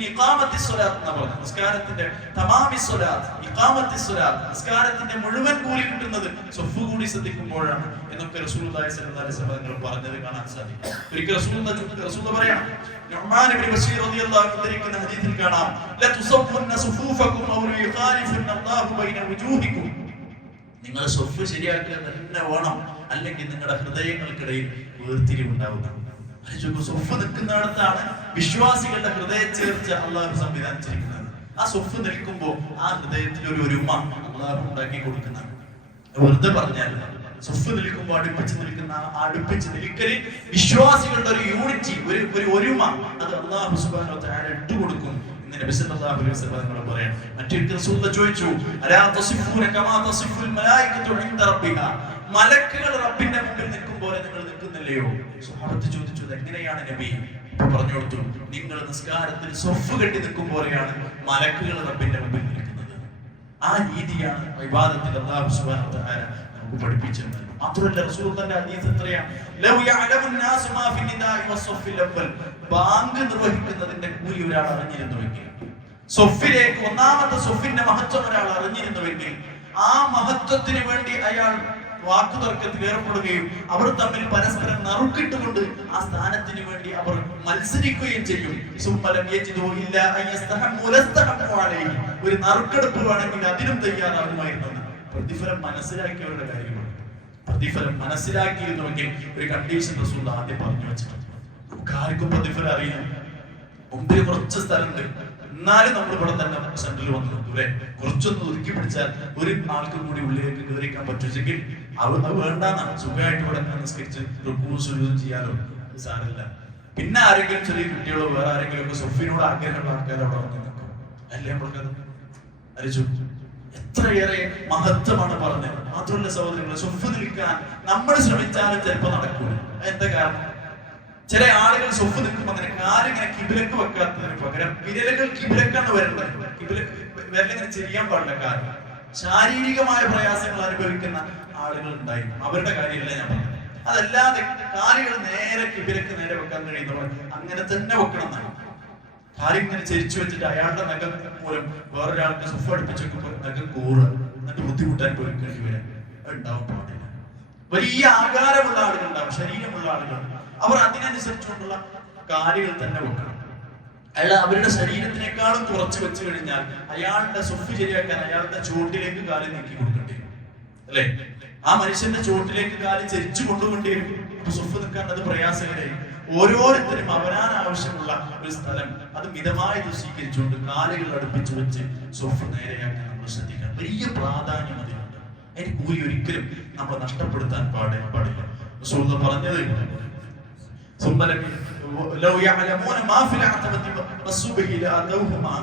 ഇഖാമത്തി സ്വലാത്ത് എന്ന് പറഞ്ഞ നമസ്കാരത്തിന്റെ തമാമി സ്വലാത്ത്, ഇഖാമത്തി സ്വലാത്ത്, നമസ്കാരത്തിന്റെ മുഴുവൻ കൂലി കിട്ടുന്നത് സ്വഫ് കൂടി ശ്രദ്ധിക്കുമ്പോഴാണ് എന്നൊക്കെ റസൂലുള്ളാഹി സ്വല്ലല്ലാഹു അലൈഹി വസല്ലം പറഞ്ഞത് കാണാൻ സാധിക്കും. ഒരിക്കൽ റസൂലുള്ളാഹി പറയാണ്, നുഅ്മാൻ ഇബ്നു ബശീർ റളിയല്ലാഹു അൻഹു ഉദ്ധരിക്കുന്ന ഹദീസിൽ കാണാം, ല തുസഫുന്ന സുഫൂഫകും ഔ യുഖാലിഫുന്ന അല്ലാഹു ബൈന വുജൂഹികും. നിങ്ങൾ സ്വഫ് ശരിയാക്കുക തന്നെ വേണം, അല്ലെങ്കിൽ നിങ്ങളുടെ ഹൃദയങ്ങൾക്കിടയിൽ വേർതിരിവുണ്ടാവുന്നതാണ്. സ്വഫ് നിൽക്കുന്നിടത്താണ് വിശ്വാസികളുടെ ഹൃദയ ചേർച്ച അള്ളാഹു സംവിധാനിച്ചിരിക്കുന്നത്. ആ സ്വഫ് നിൽക്കുമ്പോൾ ആ ഹൃദയത്തിൽ ഒരു ഒരുമ അള്ളാഹു ഉണ്ടാക്കി കൊടുക്കുന്നതാണ്. വെറുതെ പറഞ്ഞാൽ സ്വഫ് നിൽക്കുമ്പോൾ അടുപ്പിച്ച് നിൽക്കലിൽ വിശ്വാസികളുടെ ഒരു യൂണിറ്റി, ഒരു ഒരുമ, അത് അള്ളാഹു സുബ്ഹാനഹു വ തആല ഇട്ടുകൊടുക്കും എന്ന് നബി സല്ലല്ലാഹു അലൈഹി വസല്ലം പറയാം. മറ്റൊരു റസൂൽ ചോദിച്ചു, അലാ തസിഫൂന കമാ തസിഫുൽ മലായികതു ഇൻദ റബ്ബിഹാ. മലക്കുകൾ റബ്ബിന്റെ മുമ്പിൽ നിൽക്കും പോലെ നിങ്ങൾ നിൽക്കുന്നില്ലയോ? സ്വഹാബത്ത് ചോദിച്ചു, എങ്ങനെയാണ് നബി? പറഞ്ഞു കൊടുത്തു, നിങ്ങൾ നിസ്കാരത്തിൽ സ്വഫ് കെട്ടി നിൽക്കും പോലെയാണ് മലക്കുകൾ റബ്ബിന്റെ മുമ്പിൽ നിൽക്കുന്നത്. ആ രീതിയാണ് ഇബാദത്തിൽ അല്ലാഹു സുബ്ഹാനഹു വ തആല നമുക്ക് പഠിപ്പിച്ചത്. മാത്രമല്ല റസൂലുള്ളാഹിന്റെ ഹദീസ് എത്രയാണ്, ലൗ യഅലമുൻ നാസു മാ ഫി നിദാഇ വസ്സഫിൽ അവ്വൽ. ബാങ്ക് നിർവഹിക്കുന്നതിന്റെ കൂലി ഒരാൾ അറിഞ്ഞിരുന്നുവെങ്കിൽ, സ്വഫിലേക്ക് ഒന്നാമത്തെ സ്വഫിന്റെ മഹത്വം ഒരാൾ അറിഞ്ഞിരുന്നുവെങ്കിൽ, ആ മഹത്വത്തിന് വേണ്ടി അയാൾ വാക്കുതർക്കത്തിൽ ഏർപ്പെടുകയും അവർ തമ്മിൽ പരസ്പരം നറുക്കിട്ടുകൊണ്ട് ആ സ്ഥാനത്തിന് വേണ്ടി അവർ മത്സരിക്കുകയും ചെയ്യും. ഒരു നറുക്കെടുപ്പ് വേണമെങ്കിൽ അതിനും തയ്യാറാകുമായിരുന്നു. പ്രതിഫലം മനസ്സിലാക്കിയവരുടെ കാര്യമാണ്. പ്രതിഫലം മനസ്സിലാക്കിയിരുന്നുവെങ്കിൽ ഒരു കണ്ടീഷൻ റസൂൽ ആദ്യം പറഞ്ഞു വെച്ചിട്ടുണ്ട്. നമുക്ക് ആർക്കും പ്രതിഫലം അറിയാം. മുമ്പിൽ കുറച്ച് സ്ഥലമുണ്ട്, എന്നാലും നമ്മൾ ഇവിടെ തന്നെ സെന്ററിൽ വന്നു ദൂരെ കുറച്ചൊന്ന് ഒതുക്കി പിടിച്ചാൽ ഒരു ആൾക്കും കൂടി ഉള്ളിലേക്ക് കയറിക്കാൻ പറ്റുമെങ്കിൽ അത് വേണ്ടാന്നാണ്. സുഖമായിട്ട് ഇവിടെ നിസ്കരിച്ച് റുക്കൂസും ചെയ്യാലോ, സാരമില്ല. പിന്നെ ആരെങ്കിലും ചെറിയ കുട്ടികളോ വേറെ ആരെങ്കിലും ഒക്കെ സ്വഫിനോട് ആഗ്രഹമുള്ള ആൾക്കാർ അവിടെ വന്ന് നിൽക്കും. അല്ലേ നമ്മൾക്കത് അരിച്ചു. എത്രയേറെ മഹത്വമാണ് പറഞ്ഞത്. മാത്രമല്ല സഹോദരങ്ങളെ, സ്വഫ് നിൽക്കാൻ നമ്മൾ ശ്രമിച്ചാലും ചിലപ്പോൾ നടക്കൂല. എന്താ കാരണം? ചില ആളുകൾ സ്വഫ് നിൽക്കുമ്പോൾ അങ്ങനെ കാലിങ്ങനെ കിബിലക്ക് വെക്കാത്തതിന് പകരം വിരലുകൾ കിബിലക്കാണ് വരേണ്ടത്. വിരലിങ്ങനെ ചെയ്യാൻ പാടില്ല. കാരണം ശാരീരികമായ പ്രയാസങ്ങൾ അനുഭവിക്കുന്ന ആളുകൾ ഉണ്ടായി, അവരുടെ കാര്യമല്ല ഞാൻ പറഞ്ഞത്. അതല്ലാതെ കാലുകൾ നേരെ കിബിലക്ക് നേരെ വെക്കാൻ കഴിയുന്നവർ അങ്ങനെ തന്നെ വെക്കണം എന്നാണ്. കാലിങ്ങനെ ചരിച്ചു വെച്ചിട്ട് അയാളുടെ നഖം മൂലം വേറൊരാൾക്ക് സ്വഫ് അടുപ്പിച്ച് വെക്കുമ്പോൾ നഖം കൂറ് എന്നിട്ട് ബുദ്ധിമുട്ടാൻ പോയിക്കേണ്ടി വരാൻ ഉണ്ടാവാൻ പാടില്ല. വലിയ ആകാരമുള്ള ആളുകൾ ഉണ്ടാവും, ശരീരമുള്ള ആളുകൾ, അവർ അതിനനുസരിച്ചുകൊണ്ടുള്ള കാലുകൾ തന്നെ വെക്കണം. അയാൾ അവരുടെ ശരീരത്തിനേക്കാളും കുറച്ച് വെച്ച് കഴിഞ്ഞാൽ അയാളുടെ സ്വഫ് ശരിയാക്കാൻ അയാളുടെ ചുവട്ടിലേക്ക് കാല് നീക്കി കൊടുക്കേണ്ടി വരും. അല്ലെ? ആ മനുഷ്യന്റെ ചുവട്ടിലേക്ക് കാല് ചരിച്ചു കൊണ്ടുകൊണ്ടേരും. സുഫ് നിൽക്കാൻ അത് പ്രയാസകരെ. ഓരോരുത്തരും അവരാൻ ആവശ്യമുള്ള ഒരു സ്ഥലം അത് മിതമായത് സ്വീകരിച്ചുകൊണ്ട് കാലുകൾ അടുപ്പിച്ചു വെച്ച് സുഫ് നേരെയാക്കാൻ നമ്മൾ ശ്രദ്ധിക്കണം. വലിയ പ്രാധാന്യം അതിനുണ്ട്. അതിന് കൂലി ഒരിക്കലും നമ്മൾ നഷ്ടപ്പെടുത്താൻ പാടില്ല. റസൂൽ പറഞ്ഞത് ലൗ യഅലമൂന മാ ഫിൽ അഅതബതി വസ്സുബ്ഹി ലഅതൗഹുമാ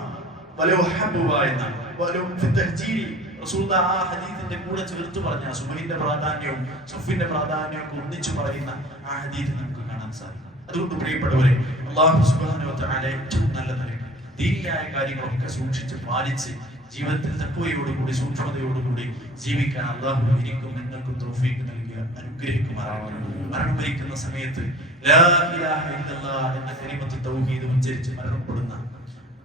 വലൗ ഹബ്ബുവാ എന്ന വലൗ ഫി തഹ്ജീരി. റസൂൽ ആ ഹദീസിന്റെ കൂടെ ചേർത്ത് പറഞ്ഞ സുബ്ഹിന്റെ പ്രാധാന്യവും സുഫിന്റെ പ്രാധാന്യവും ഒന്നിച്ചു പറയുന്ന ആ ഹദീസ് നമുക്ക് കാണാൻ സാധിക്കും. അതുകൊണ്ട് പ്രിയപ്പെട്ടവരെ, അല്ലാഹു സുബ്ഹാനഹു വ തആല ഏറ്റവും നല്ല നിലയ്ക്ക് ദീനിയായ കാര്യങ്ങളൊക്കെ സൂക്ഷിച്ച് പാലിച്ച് ജീവിതത്തിൽ തഖ്വയോടുകൂടി സൂക്ഷ്മതയോടുകൂടി ജീവിക്കാൻ അല്ലാഹു എനിക്കും നിങ്ങൾക്കും തൗഫീഖ് നൽകി അനുഗ്രഹിക്കുമാറാകട്ടെ. മരണം വരിക്കുന്ന സമയത്ത് ലാ ഇലാഹ ഇല്ലല്ലാഹ് എന്ന കലിമത്ത് തൗഹീദ് ഉച്ചരിച്ച് മരണപ്പെടുന്ന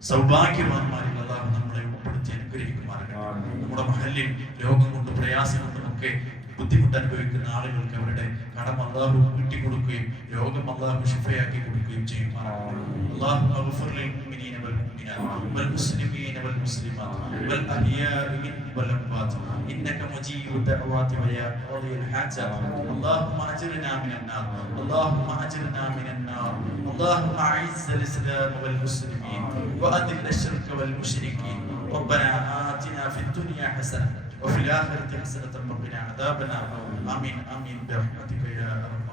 സൗഭാഗ്യവാന്മാരിൽ അല്ലാഹു നമ്മളെ ഉൾപ്പെടുത്തി അനുഗ്രഹിക്കുമാറാകട്ടെ. നമ്മുടെ മഹല്ലിൽ രോഗം കൊണ്ട് പ്രയാസം കൊണ്ടുമൊക്കെ ബുദ്ധിമുട്ട് അനുഭവിക്കുന്ന ആളുകൾക്ക് അവരുടെ കടം അല്ലാഹു വീട്ടി കൊടുക്കുകയും രോഗം അല്ലാഹു ശിഫയാക്കി കൊടുക്കുകയും ചെയ്യുമാറാകട്ടെ. അല്ലാഹുമ്മ ഗ്ഫിർ ലിൽ മുഅ്മിനീന വൽ മുഅ്മിനാത്ത് വൽ മുസ്ലിമീന വൽ മുസ്ലിമാത്ത് വൽ അഹ്യാഇ മിൻഹും വൽ അംവാത്ത് إنك مجيب الدعوات ويا قاضي الحاجات. اللهم أجرنا من النار، اللهم أجرنا من النار. اللهم أعز الإسلام والمسلمين وأذل الشرك والمشركين. ربنا آتنا في الدنيا حسنة وفي الآخرة حسنة وقنا عذاب النار. آمين آمين برحمتك يا رب.